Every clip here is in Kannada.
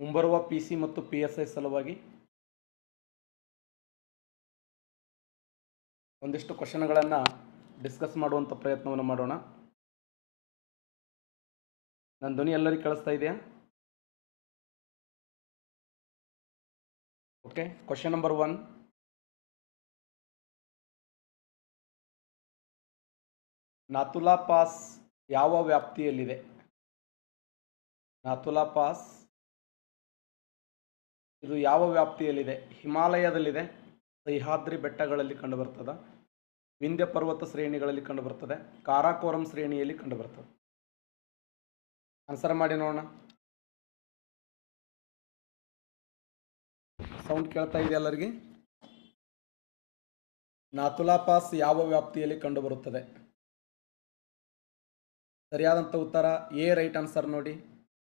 ಮುಂಬರುವ PC ಮತ್ತು PSI ಸಲುವಾಗಿ ಒಂದಿಷ್ಟು ಕ್ವೆಶ್ಚನ್ಗಳನ್ನು ಡಿಸ್ಕಸ್ ಮಾಡುವಂಥ ಪ್ರಯತ್ನವನ್ನು ಮಾಡೋಣ. ನನ್ನ ಧ್ವನಿ ಎಲ್ಲರಿಗೂ ಕೇಳಿಸ್ತಾ ಇದೆಯಾ? Okay. Question number 1. Nathu La pass ಯಾವ ವ್ಯಾಪ್ತಿಯಲ್ಲಿದೆ? ನಾಥುಲಾ ಪಾಸ್ ಇದು ಯಾವ ವ್ಯಾಪ್ತಿಯಲ್ಲಿದೆ? ಹಿಮಾಲಯದಲ್ಲಿದೆ, ಸಹ್ಯಾದ್ರಿ ಬೆಟ್ಟಗಳಲ್ಲಿ ಕಂಡುಬರ್ತದೆ, ವಿಂಧ್ಯ ಪರ್ವತ ಶ್ರೇಣಿಗಳಲ್ಲಿ ಕಂಡುಬರ್ತದೆ, ಕಾರಾಕೋರಂ ಶ್ರೇಣಿಯಲ್ಲಿ ಕಂಡುಬರ್ತದೆ. ಆನ್ಸರ್ ಮಾಡಿ ನೋಡೋಣ. ಸೌಂಡ್ ಕೇಳ್ತಾ ಇದೆ ಎಲ್ಲರಿಗೆ? ನಾಥುಲಾ ಪಾಸ್ ಯಾವ ವ್ಯಾಪ್ತಿಯಲ್ಲಿ ಕಂಡುಬರುತ್ತದೆ? ಸರಿಯಾದಂಥ ಉತ್ತರ ಎ. ರೈಟ್ ಆನ್ಸರ್ ನೋಡಿ.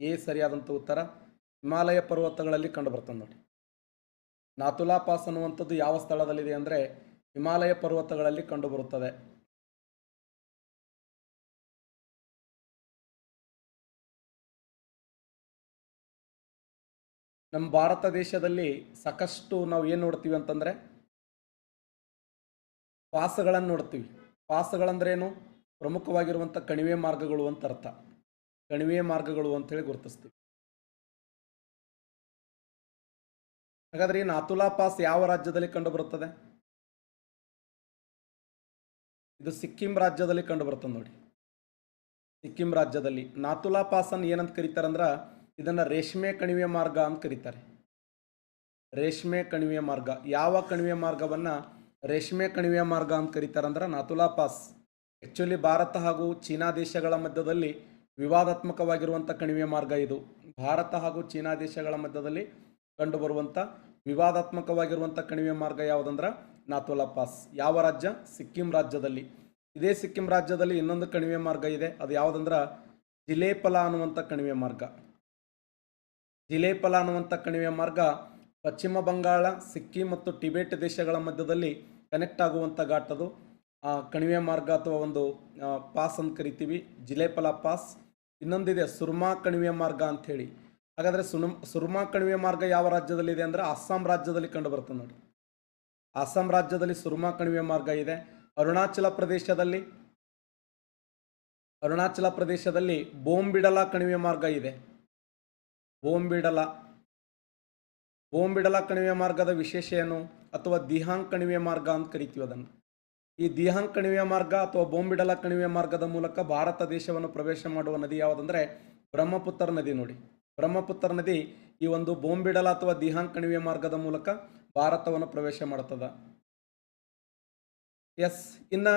ಎ ಸರಿಯಾದಂಥ ಉತ್ತರ. ಹಿಮಾಲಯ ಪರ್ವತಗಳಲ್ಲಿ ಕಂಡುಬರ್ತದೆ ನೋಡಿ. ನಾಥುಲಾ ಪಾಸ್ ಅನ್ನುವಂಥದ್ದು ಯಾವ ಸ್ಥಳದಲ್ಲಿದೆ ಅಂದರೆ ಹಿಮಾಲಯ ಪರ್ವತಗಳಲ್ಲಿ ಕಂಡುಬರುತ್ತದೆ. ನಮ್ಮ ಭಾರತ ದೇಶದಲ್ಲಿ ಸಾಕಷ್ಟು ನಾವು ಏನು ನೋಡ್ತೀವಿ ಅಂತಂದರೆ ಪಾಸ್ಗಳನ್ನು ನೋಡ್ತೀವಿ. ಪಾಸ್ಗಳಂದ್ರೇನು? ಪ್ರಮುಖವಾಗಿರುವಂಥ ಕಣಿವೆ ಮಾರ್ಗಗಳು ಅಂತ ಅರ್ಥ. ಕಣಿವೆ ಮಾರ್ಗಗಳು ಅಂತೇಳಿ ಗುರುತಿಸ್ತೀವಿ. ಹಾಗಾದ್ರೆ ಈ ನಾಥುಲಾ ಪಾಸ್ ಯಾವ ರಾಜ್ಯದಲ್ಲಿ ಕಂಡುಬರುತ್ತದೆ? ಇದು ಸಿಕ್ಕಿಂ ರಾಜ್ಯದಲ್ಲಿ ಕಂಡುಬರ್ತದೆ ನೋಡಿ. ಸಿಕ್ಕಿಂ ರಾಜ್ಯದಲ್ಲಿ ನಾಥುಲಾ ಪಾಸ್ ಅನ್ನು ಏನಂತ ಕರೀತಾರಂದ್ರೆ ಇದನ್ನು ರೇಷ್ಮೆ ಕಣಿವೆ ಮಾರ್ಗ ಅಂತ ಕರೀತಾರೆ. ರೇಷ್ಮೆ ಕಣಿವೆ ಮಾರ್ಗ. ಯಾವ ಕಣಿವೆ ಮಾರ್ಗವನ್ನು ರೇಷ್ಮೆ ಕಣಿವೆ ಮಾರ್ಗ ಅಂತ ಕರೀತಾರಂದ್ರೆ ನಾಥುಲಾ ಪಾಸ್. ಆ್ಯಕ್ಚುಲಿ ಭಾರತ ಹಾಗೂ ಚೀನಾ ದೇಶಗಳ ಮಧ್ಯದಲ್ಲಿ ವಿವಾದಾತ್ಮಕವಾಗಿರುವಂಥ ಕಣಿವೆ ಮಾರ್ಗ ಇದು. ಭಾರತ ಹಾಗೂ ಚೀನಾ ದೇಶಗಳ ಮಧ್ಯದಲ್ಲಿ ಕಂಡುಬರುವಂಥ ವಿವಾದಾತ್ಮಕವಾಗಿರುವಂಥ ಕಣಿವೆ ಮಾರ್ಗ ಯಾವುದಂದ್ರೆ ನಾಥುಲಾ ಪಾಸ್. ಯಾವ ರಾಜ್ಯ? ಸಿಕ್ಕಿಂ ರಾಜ್ಯದಲ್ಲಿ. ಇದೇ ಸಿಕ್ಕಿಂ ರಾಜ್ಯದಲ್ಲಿ ಇನ್ನೊಂದು ಕಣಿವೆ ಮಾರ್ಗ ಇದೆ. ಅದು ಯಾವುದಂದ್ರೆ ಜಿಲೇಪಲ ಅನ್ನುವಂಥ ಕಣಿವೆ ಮಾರ್ಗ. ಜಿಲೇಪಲ ಅನ್ನುವಂಥ ಕಣಿವೆ ಮಾರ್ಗ ಪಶ್ಚಿಮ ಬಂಗಾಳ, ಸಿಕ್ಕಿಂ ಮತ್ತು ಟಿಬೆಟ್ ದೇಶಗಳ ಮಧ್ಯದಲ್ಲಿ ಕನೆಕ್ಟ್ ಆಗುವಂಥ ಘಾಟ್ ಅದು. ಕಣಿವೆ ಮಾರ್ಗ ಅಥವಾ ಒಂದು ಪಾಸ್ ಅಂತ ಕರಿತೀವಿ, ಜಿಲೇಪಲ ಪಾಸ್. ಇನ್ನೊಂದಿದೆ ಸುರ್ಮಾ ಕಣಿವೆ ಮಾರ್ಗ ಅಂಥೇಳಿ. ಹಾಗಾದರೆ ಸುರ್ಮಾ ಕಣಿವೆ ಮಾರ್ಗ ಯಾವ ರಾಜ್ಯದಲ್ಲಿದೆ ಅಂದರೆ ಅಸ್ಸಾಂ ರಾಜ್ಯದಲ್ಲಿ ಕಂಡುಬರ್ತದೆ ನೋಡಿ. ಅಸ್ಸಾಂ ರಾಜ್ಯದಲ್ಲಿ ಸುರ್ಮಾ ಕಣಿವೆ ಮಾರ್ಗ ಇದೆ. ಅರುಣಾಚಲ ಪ್ರದೇಶದಲ್ಲಿ ಬೋಂಬಿಡಲ ಕಣಿವೆ ಮಾರ್ಗ ಇದೆ. ಬೋಂಬಿಡಲ ಕಣಿವೆ ಮಾರ್ಗದ ವಿಶೇಷ ಏನು? ಅಥವಾ ದಿಹಾಂಗ್ ಕಣಿವೆ ಮಾರ್ಗ ಅಂತ ಕರಿತೀವಿ ಅದನ್ನು. ಈ ದಿಹಾಂಗ್ ಕಣಿವೆ ಮಾರ್ಗ ಅಥವಾ ಬೋಂಬಿಡಲ ಕಣಿವೆ ಮಾರ್ಗದ ಮೂಲಕ ಭಾರತ ದೇಶವನ್ನು ಪ್ರವೇಶ ಮಾಡುವ ನದಿ ಯಾವುದಂದ್ರೆ ಬ್ರಹ್ಮಪುತ್ರ ನದಿ ನೋಡಿ. ಬ್ರಹ್ಮಪುತ್ರ ನದಿ ಈ ಒಂದು ಬೋಂಬಿಡಲ ಅಥವಾ ದಿಹಾಂಗ್ ಕಣಿವೆ ಮಾರ್ಗದ ಮೂಲಕ ಭಾರತವನ್ನು ಪ್ರವೇಶ ಮಾಡುತ್ತದೆ. ಎಸ್. ಇನ್ನು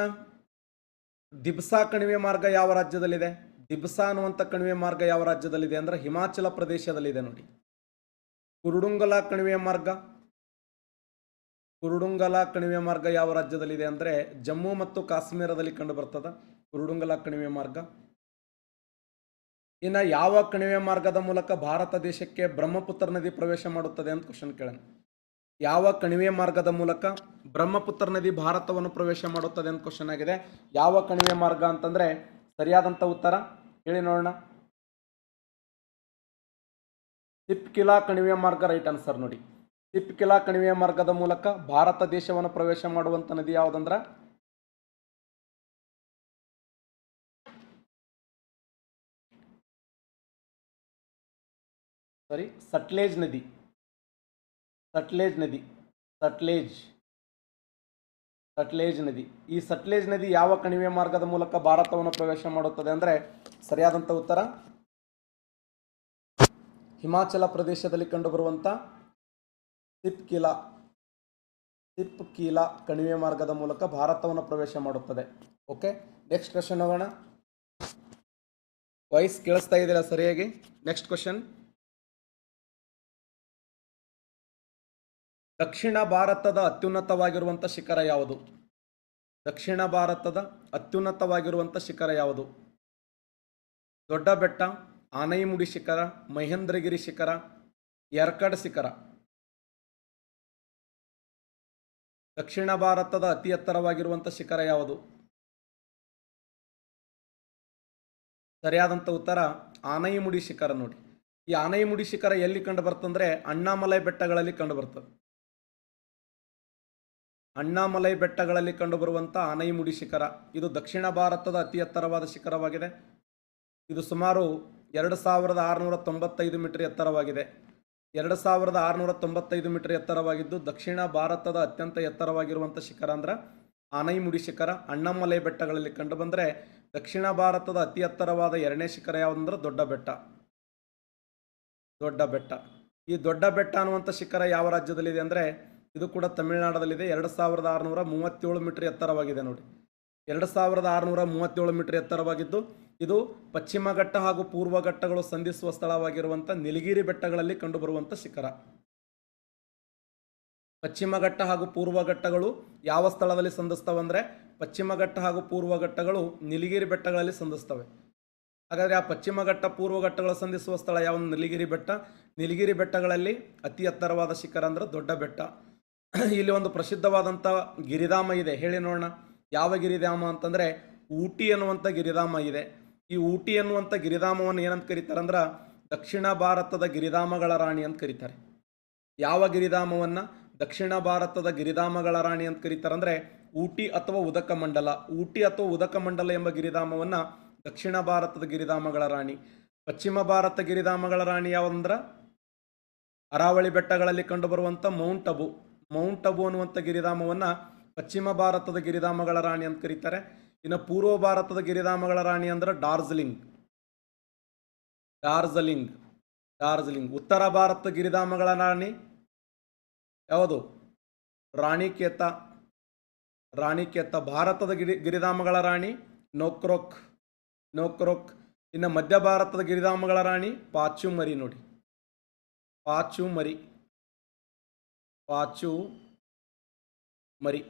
ದಿಬ್ಸಾ ಕಣಿವೆ ಮಾರ್ಗ ಯಾವ ರಾಜ್ಯದಲ್ಲಿದೆ? ದಿಬ್ಸಾ ಅನ್ನುವಂಥ ಕಣಿವೆ ಮಾರ್ಗ ಯಾವ ರಾಜ್ಯದಲ್ಲಿದೆ ಅಂದರೆ ಹಿಮಾಚಲ ಪ್ರದೇಶದಲ್ಲಿದೆ ನೋಡಿ. ಕುರುಡುಂಗಲ ಕಣಿವೆ ಮಾರ್ಗ ಯಾವ ರಾಜ್ಯದಲ್ಲಿದೆ ಅಂದರೆ ಜಮ್ಮು ಮತ್ತು ಕಾಶ್ಮೀರದಲ್ಲಿ ಕಂಡು ಬರ್ತದೆ ಕುರುಡುಂಗಲ ಕಣಿವೆ ಮಾರ್ಗ. ಇನ್ನು ಯಾವ ಕಣಿವೆ ಮಾರ್ಗದ ಮೂಲಕ ಭಾರತ ದೇಶಕ್ಕೆ ಬ್ರಹ್ಮಪುತ್ರ ನದಿ ಪ್ರವೇಶ ಮಾಡುತ್ತದೆ ಅಂತ ಕ್ವಶನ್ ಕೇಳೋಣ. ಯಾವ ಕಣಿವೆ ಮಾರ್ಗದ ಮೂಲಕ ಬ್ರಹ್ಮಪುತ್ರ ನದಿ ಭಾರತವನ್ನು ಪ್ರವೇಶ ಮಾಡುತ್ತದೆ ಅಂತ ಕ್ವಶನ್ ಆಗಿದೆ. ಯಾವ ಕಣಿವೆ ಮಾರ್ಗ ಅಂತಂದ್ರೆ ಸರಿಯಾದಂಥ ಉತ್ತರ ಹೇಳಿ ನೋಡೋಣ. ಸಿಪ್ಕಿಲಾ ಕಣಿವೆ ಮಾರ್ಗ ರೈಟ್ ಆನ್ಸರ್ ನೋಡಿ. ಸಿಪ್ಕಿಲಾ ಕಣಿವೆ ಮಾರ್ಗದ ಮೂಲಕ ಭಾರತ ದೇಶವನ್ನು ಪ್ರವೇಶ ಮಾಡುವಂಥ ನದಿ ಯಾವುದಂದ್ರೆ ಸಟ್ಲೇಜ್ ನದಿ. ಈ ಸಟ್ಲೇಜ್ ನದಿ ಯಾವ ಕಣಿವೆ ಮಾರ್ಗದ ಮೂಲಕ ಭಾರತವನ್ನು ಪ್ರವೇಶ ಮಾಡುತ್ತದೆ ಅಂದರೆ ಸರಿಯಾದಂಥ ಉತ್ತರ ಹಿಮಾಚಲ ಪ್ರದೇಶದಲ್ಲಿ ಕಂಡುಬರುವಂಥ ಸಿಪ್ಕಿಲಾ ಕಣಿವೆ ಮಾರ್ಗದ ಮೂಲಕ ಭಾರತವನ್ನು ಪ್ರವೇಶ ಮಾಡುತ್ತದೆ. ಓಕೆ, ನೆಕ್ಸ್ಟ್ ಕ್ವೆಶ್ಚನ್ ಹೋಗೋಣ. ವಾಯ್ಸ್ ಕೇಳಿಸ್ತಾ ಇದೆಯಲ್ಲ ಸರಿಯಾಗಿ? Next question. ದಕ್ಷಿಣ ಭಾರತದ ಅತ್ಯುನ್ನತವಾಗಿರುವಂಥ ಶಿಖರ ಯಾವುದು? ದಕ್ಷಿಣ ಭಾರತದ ಅತ್ಯುನ್ನತವಾಗಿರುವಂಥ ಶಿಖರ ಯಾವುದು? ದೊಡ್ಡ ಬೆಟ್ಟ, ಆನೈಮುಡಿ ಶಿಖರ, ಮಹೇಂದ್ರಗಿರಿ ಶಿಖರ, ಯರ್ಕಡ್ ಶಿಖರ. ದಕ್ಷಿಣ ಭಾರತದ ಅತಿ ಎತ್ತರವಾಗಿರುವಂಥ ಶಿಖರ ಯಾವುದು? ಸರಿಯಾದಂಥ ಉತ್ತರ ಆನೈಮುಡಿ ಶಿಖರ ನೋಡಿ. ಈ ಆನೈಮುಡಿ ಶಿಖರ ಎಲ್ಲಿ ಕಂಡು ಬರ್ತಂದ್ರೆ ಅಣ್ಣಾಮಲೈ ಬೆಟ್ಟಗಳಲ್ಲಿ ಕಂಡು ಬರ್ತದೆ. ಅಣ್ಣಾಮಲೈ ಬೆಟ್ಟಗಳಲ್ಲಿ ಕಂಡುಬರುವಂಥ ಆನೈಮುಡಿ ಶಿಖರ ಇದು ದಕ್ಷಿಣ ಭಾರತದ ಅತಿ ಎತ್ತರವಾದ ಶಿಖರವಾಗಿದೆ. ಇದು ಸುಮಾರು 2695 ಮೀಟರ್ ಎತ್ತರವಾಗಿದೆ. 2695 ಮೀಟರ್ ಎತ್ತರವಾಗಿದ್ದು ದಕ್ಷಿಣ ಭಾರತದ ಅತ್ಯಂತ ಎತ್ತರವಾಗಿರುವಂಥ ಶಿಖರ ಅಂದ್ರೆ ಆನೈಮುಡಿ ಶಿಖರ. ಅಣ್ಣಾಮಲೈ ಬೆಟ್ಟಗಳಲ್ಲಿ ಕಂಡು ಬಂದರೆ ದಕ್ಷಿಣ ಭಾರತದ ಅತಿ ಎತ್ತರವಾದ ಎರಡನೇ ಶಿಖರ ಯಾವುದಂದ್ರೆ ದೊಡ್ಡ ಬೆಟ್ಟ. ದೊಡ್ಡ ಬೆಟ್ಟ. ಈ ದೊಡ್ಡ ಬೆಟ್ಟ ಅನ್ನುವಂಥ ಶಿಖರ ಯಾವ ರಾಜ್ಯದಲ್ಲಿದೆ ಅಂದರೆ ಇದು ಕೂಡ ತಮಿಳುನಾಡಲ್ಲಿದೆ. 2637 ಮೀಟರ್ ಎತ್ತರವಾಗಿದೆ ನೋಡಿ. 2637 ಮೀಟರ್ ಎತ್ತರವಾಗಿದ್ದು ಇದು ಪಶ್ಚಿಮ ಘಟ್ಟ ಹಾಗೂ ಪೂರ್ವ ಘಟ್ಟಗಳು ಸಂಧಿಸುವ ಸ್ಥಳವಾಗಿರುವಂಥ ನೀಲಗಿರಿ ಬೆಟ್ಟಗಳಲ್ಲಿ ಕಂಡುಬರುವಂಥ ಶಿಖರ. ಪಶ್ಚಿಮ ಘಟ್ಟ ಹಾಗೂ ಪೂರ್ವ ಘಟ್ಟಗಳು ಯಾವ ಸ್ಥಳದಲ್ಲಿ ಸಂಧಿಸ್ತವೆ ಅಂದರೆ ಪಶ್ಚಿಮ ಘಟ್ಟ ಹಾಗೂ ಪೂರ್ವ ಘಟ್ಟಗಳು ನೀಲಗಿರಿ ಬೆಟ್ಟಗಳಲ್ಲಿ ಸಂಧಿಸ್ತವೆ. ಹಾಗಾದರೆ ಆ ಪಶ್ಚಿಮ ಘಟ್ಟ ಪೂರ್ವ ಘಟ್ಟಗಳು ಸಂಧಿಸುವ ಸ್ಥಳ ಯಾವ? ನೀಲಗಿರಿ ಬೆಟ್ಟ. ನೀಲಗಿರಿ ಬೆಟ್ಟಗಳಲ್ಲಿ ಅತಿ ಎತ್ತರವಾದ ಶಿಖರ ಅಂದ್ರೆ ದೊಡ್ಡ ಬೆಟ್ಟ. ಇಲ್ಲಿ ಒಂದು ಪ್ರಸಿದ್ಧವಾದಂಥ ಗಿರಿಧಾಮ ಇದೆ, ಹೇಳಿ ನೋಡೋಣ. ಯಾವ ಗಿರಿಧಾಮ ಅಂತಂದರೆ ಊಟಿ ಅನ್ನುವಂಥ ಗಿರಿಧಾಮ ಇದೆ. ಈ ಊಟಿ ಅನ್ನುವಂಥ ಗಿರಿಧಾಮವನ್ನು ಏನಂತ ಕರೀತಾರೆ ಅಂದ್ರೆ ದಕ್ಷಿಣ ಭಾರತದ ಗಿರಿಧಾಮಗಳ ರಾಣಿ ಅಂತ ಕರೀತಾರೆ. ಯಾವ ಗಿರಿಧಾಮವನ್ನು ದಕ್ಷಿಣ ಭಾರತದ ಗಿರಿಧಾಮಗಳ ರಾಣಿ ಅಂತ ಕರೀತಾರೆ ಅಂದರೆ ಊಟಿ ಅಥವಾ ಉದಕ ಮಂಡಲ. ಊಟಿ ಅಥವಾ ಉದಕ ಮಂಡಲ ಎಂಬ ಗಿರಿಧಾಮವನ್ನು ದಕ್ಷಿಣ ಭಾರತದ ಗಿರಿಧಾಮಗಳ ರಾಣಿ. ಪಶ್ಚಿಮ ಭಾರತ ಗಿರಿಧಾಮಗಳ ರಾಣಿ ಯಾವುದಂದ್ರೆ ಅರಾವಳಿ ಬೆಟ್ಟಗಳಲ್ಲಿ ಕಂಡುಬರುವಂಥ ಮೌಂಟ್ ಅಬು. ಮೌಂಟ್ ಅಬು ಅನ್ನುವಂಥ ಗಿರಿಧಾಮವನ್ನು ಪಶ್ಚಿಮ ಭಾರತದ ಗಿರಿಧಾಮಗಳ ರಾಣಿ ಅಂತ ಕರೀತಾರೆ. ಇನ್ನು ಪೂರ್ವ ಭಾರತದ ಗಿರಿಧಾಮಗಳ ರಾಣಿ ಅಂದ್ರೆ ಡಾರ್ಜಿಲಿಂಗ್. ಡಾರ್ಜಿಲಿಂಗ್ ಡಾರ್ಜಿಲಿಂಗ್. ಉತ್ತರ ಭಾರತದ ಗಿರಿಧಾಮಗಳ ರಾಣಿ ಯಾವುದು? ರಾಣಿಕೇತ. ರಾಣಿಕೇತ. ಭಾರತದ ಗಿರಿಧಾಮಗಳ ರಾಣಿ ನೋಕ್ರೋಕ್. ನೋಕ್ರೋಕ್. ಇನ್ನು ಮಧ್ಯ ಭಾರತದ ಗಿರಿಧಾಮಗಳ ರಾಣಿ ಪಾಚುಮರಿ ನೋಡಿ. ಪಾಚುಮರಿ. ಪಾಚುಮರಿ.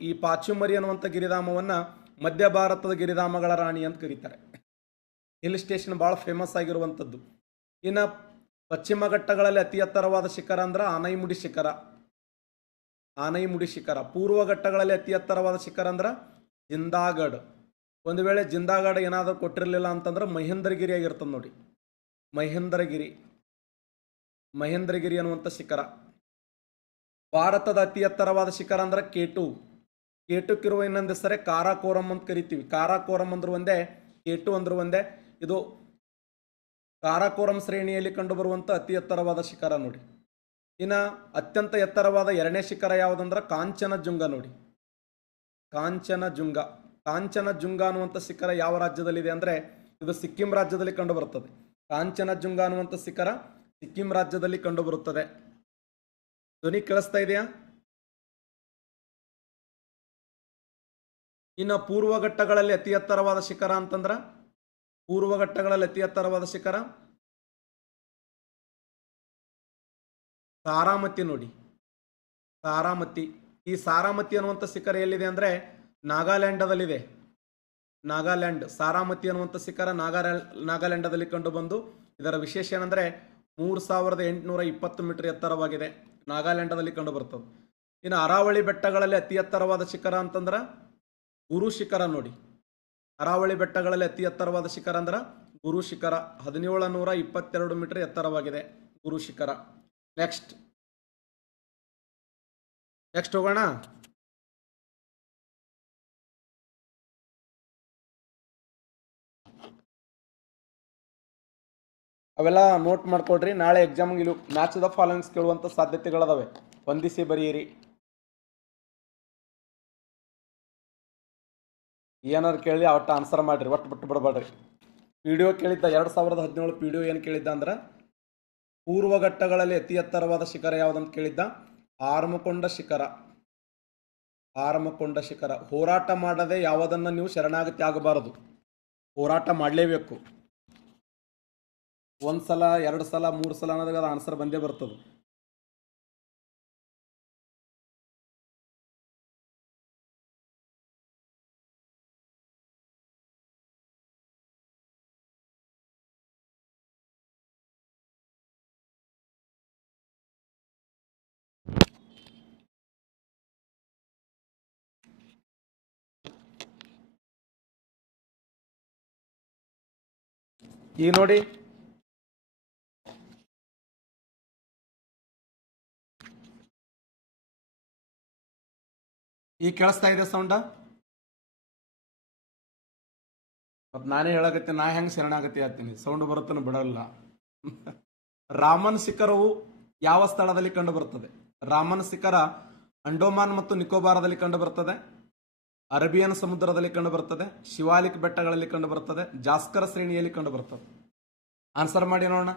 ಈ ಪಾಚುಮರಿ ಅನ್ನುವಂಥ ಗಿರಿಧಾಮವನ್ನು ಮಧ್ಯ ಭಾರತದ ಗಿರಿಧಾಮಗಳ ರಾಣಿ ಅಂತ ಕರೀತಾರೆ. ಹಿಲ್ ಸ್ಟೇಷನ್ ಭಾಳ ಫೇಮಸ್ ಆಗಿರುವಂಥದ್ದು. ಇನ್ನು ಪಶ್ಚಿಮ ಘಟ್ಟಗಳಲ್ಲಿ ಅತಿ ಎತ್ತರವಾದ ಶಿಖರ ಅಂದ್ರೆ ಆನೈಮುಡಿ ಶಿಖರ. ಆನೈಮುಡಿ ಶಿಖರ. ಪೂರ್ವ ಘಟ್ಟಗಳಲ್ಲಿ ಅತಿ ಎತ್ತರವಾದ ಶಿಖರ ಅಂದ್ರೆ ಜಿಂದಾಗಢ್. ಒಂದು ವೇಳೆ ಜಿಂದಾಗಢ ಏನಾದರೂ ಕೊಟ್ಟಿರಲಿಲ್ಲ ಅಂತಂದ್ರೆ ಮಹೇಂದ್ರಗಿರಿ ಆಗಿರ್ತದೆ ನೋಡಿ. ಮಹೇಂದ್ರಗಿರಿ. ಮಹೇಂದ್ರಗಿರಿ ಅನ್ನುವಂಥ ಶಿಖರ. ಭಾರತದ ಅತಿ ಎತ್ತರವಾದ ಶಿಖರ ಅಂದ್ರೆ ಕೇಟು. ಕೇಟುಕ್ಕಿರುವ ಇನ್ನೊಂದು ಹೆಸರೇ ಕಾರಾಕೋರಂ ಅಂತ ಕರಿತೀವಿ. ಕಾರಾಕೋರಂ ಅಂದ್ರೂ ಒಂದೇ, ಕೇಟು ಅಂದ್ರೂ ಒಂದೇ. ಇದು ಕಾರಾಕೋರಂ ಶ್ರೇಣಿಯಲ್ಲಿ ಕಂಡುಬರುವಂಥ ಅತಿ ಎತ್ತರವಾದ ಶಿಖರ ನೋಡಿ. ಇನ್ನು ಅತ್ಯಂತ ಎತ್ತರವಾದ ಎರಡನೇ ಶಿಖರ ಯಾವುದಂದ್ರೆ ಕಾಂಚನಜುಂಗ ನೋಡಿ. ಕಾಂಚನಜುಂಗ. ಕಾಂಚನಜುಂಗ ಅನ್ನುವಂಥ ಶಿಖರ ಯಾವ ರಾಜ್ಯದಲ್ಲಿದೆ ಅಂದರೆ ಇದು ಸಿಕ್ಕಿಂ ರಾಜ್ಯದಲ್ಲಿ ಕಂಡುಬರುತ್ತದೆ. ಕಾಂಚನಜುಂಗ ಅನ್ನುವಂಥ ಶಿಖರ ಸಿಕ್ಕಿಂ ರಾಜ್ಯದಲ್ಲಿ ಕಂಡುಬರುತ್ತದೆ. ಧ್ವನಿ ಕೇಳಿಸ್ತಾ ಇದೆಯಾ? ಇನ್ನು ಪೂರ್ವ ಘಟ್ಟಗಳಲ್ಲಿ ಅತಿ ಎತ್ತರವಾದ ಶಿಖರ ಅಂತಂದ್ರೆ ಪೂರ್ವ ಘಟ್ಟಗಳಲ್ಲಿ ಅತಿ ಎತ್ತರವಾದ ಶಿಖರ ಸಾರಾಮತಿ ನೋಡಿ. ಸಾರಾಮತಿ. ಈ ಸಾರಾಮತಿ ಅನ್ನುವಂಥ ಶಿಖರ ಎಲ್ಲಿದೆ ಅಂದರೆ ನಾಗಾಲ್ಯಾಂಡದಲ್ಲಿದೆ. ನಾಗಾಲ್ಯಾಂಡ್. ಸಾರಾಮತಿ ಅನ್ನುವಂಥ ಶಿಖರ ನಾಗಾಲ್ಯಾಂಡದಲ್ಲಿ ಕಂಡುಬಂದು ಇದರ ವಿಶೇಷ ಏನಂದರೆ 3820 ಮೀಟರ್ ಎತ್ತರವಾಗಿದೆ. ನಾಗಾಲ್ಯಾಂಡದಲ್ಲಿ ಕಂಡುಬರ್ತದೆ. ಇನ್ನು ಅರಾವಳಿ ಬೆಟ್ಟಗಳಲ್ಲಿ ಅತಿ ಎತ್ತರವಾದ ಶಿಖರ ಅಂತಂದ್ರೆ ಗುರು ಶಿಖರ ನೋಡಿ. ಅರಾವಳಿ ಬೆಟ್ಟಗಳಲ್ಲಿ ಅತಿ ಎತ್ತರವಾದ ಶಿಖರ ಅಂದ್ರೆ ಗುರು ಶಿಖರ. 1722 ಮೀಟರ್ ಎತ್ತರವಾಗಿದೆ ಗುರು ಶಿಖರ. ನೆಕ್ಸ್ಟ್ ಹೋಗೋಣ. ಅವೆಲ್ಲ ನೋಟ್ ಮಾಡ್ಕೊಡ್ರಿ. ನಾಳೆ ಎಕ್ಸಾಮ್ಗೆ ಇಲ್ಲಿ ಮ್ಯಾಚ್ ದ ಫಾಲೋಯಿಂಗ್ಸ್ ಕೇಳುವಂಥ ಸಾಧ್ಯತೆಗಳದಾವೆ. ಹೊಂದಿಸಿ ಬರೆಯಿರಿ. ಏನಾರು ಕೇಳಿ ಅವತ್ತು ಆನ್ಸರ್ ಮಾಡಿರಿ, ಒಟ್ಟು ಬಿಟ್ಟು ಬಿಡಬೇಡ್ರಿ. ವಿಡಿಯೋ ಕೇಳಿದ್ದ 2017 ವಿಡಿಯೋ ಏನು ಕೇಳಿದ್ದ ಅಂದ್ರೆ ಪೂರ್ವ ಘಟ್ಟಗಳಲ್ಲಿ ಅತಿ ಎತ್ತರವಾದ ಶಿಖರ ಯಾವುದಂತ ಕೇಳಿದ್ದ ಆರ್ಮಕೊಂಡ ಶಿಖರ. ಆರ್ಮಕೊಂಡ ಶಿಖರ. ಹೋರಾಟ ಮಾಡದೆ ಯಾವುದನ್ನು ನೀವು ಶರಣಾಗತಿ ಆಗಬಾರದು. ಹೋರಾಟ ಮಾಡಲೇಬೇಕು. ಒಂದು ಸಲ 2 ಸಲ 3 ಸಲ ಅನ್ನೋದಾಗ ಅದು ಆನ್ಸರ್ ಬಂದೇ ಬರ್ತದೆ. ಈಗ ನೋಡಿ ಈಗ ಕೇಳಿಸ್ತಾ ಇದೆ ಸೌಂಡ? ಮತ್ ನಾನೇ ಹೇಳಕತ್ತೀನಿ, ನಾ ಹೆಂಗ್ ಶರಣಾಗತಿ ಆಗ್ತೀನಿ, ಸೌಂಡ್ ಬರುತ್ತನ ಬಿಡಲ್ಲ. ರಾಮನ್ ಶಿಖರವು ಯಾವ ಸ್ಥಳದಲ್ಲಿ ಕಂಡು ಬರುತ್ತದೆ? ರಾಮನ್ ಶಿಖರ ಅಂಡೋಮಾನ್ ಮತ್ತು ನಿಕೋಬಾರದಲ್ಲಿ ಕಂಡು ಬರುತ್ತದೆ, ಅರೇಬಿಯನ್ ಸಮುದ್ರದಲ್ಲಿ ಕಂಡು ಬರುತ್ತದೆ, ಶಿವಾಲಿಕ್ ಬೆಟ್ಟಗಳಲ್ಲಿ ಕಂಡು ಬರುತ್ತದೆ, ಜಾಸ್ಕರ ಶ್ರೇಣಿಯಲ್ಲಿ ಕಂಡು ಬರುತ್ತದೆ. ಆನ್ಸರ್ ಮಾಡಿ ನೋಡೋಣ.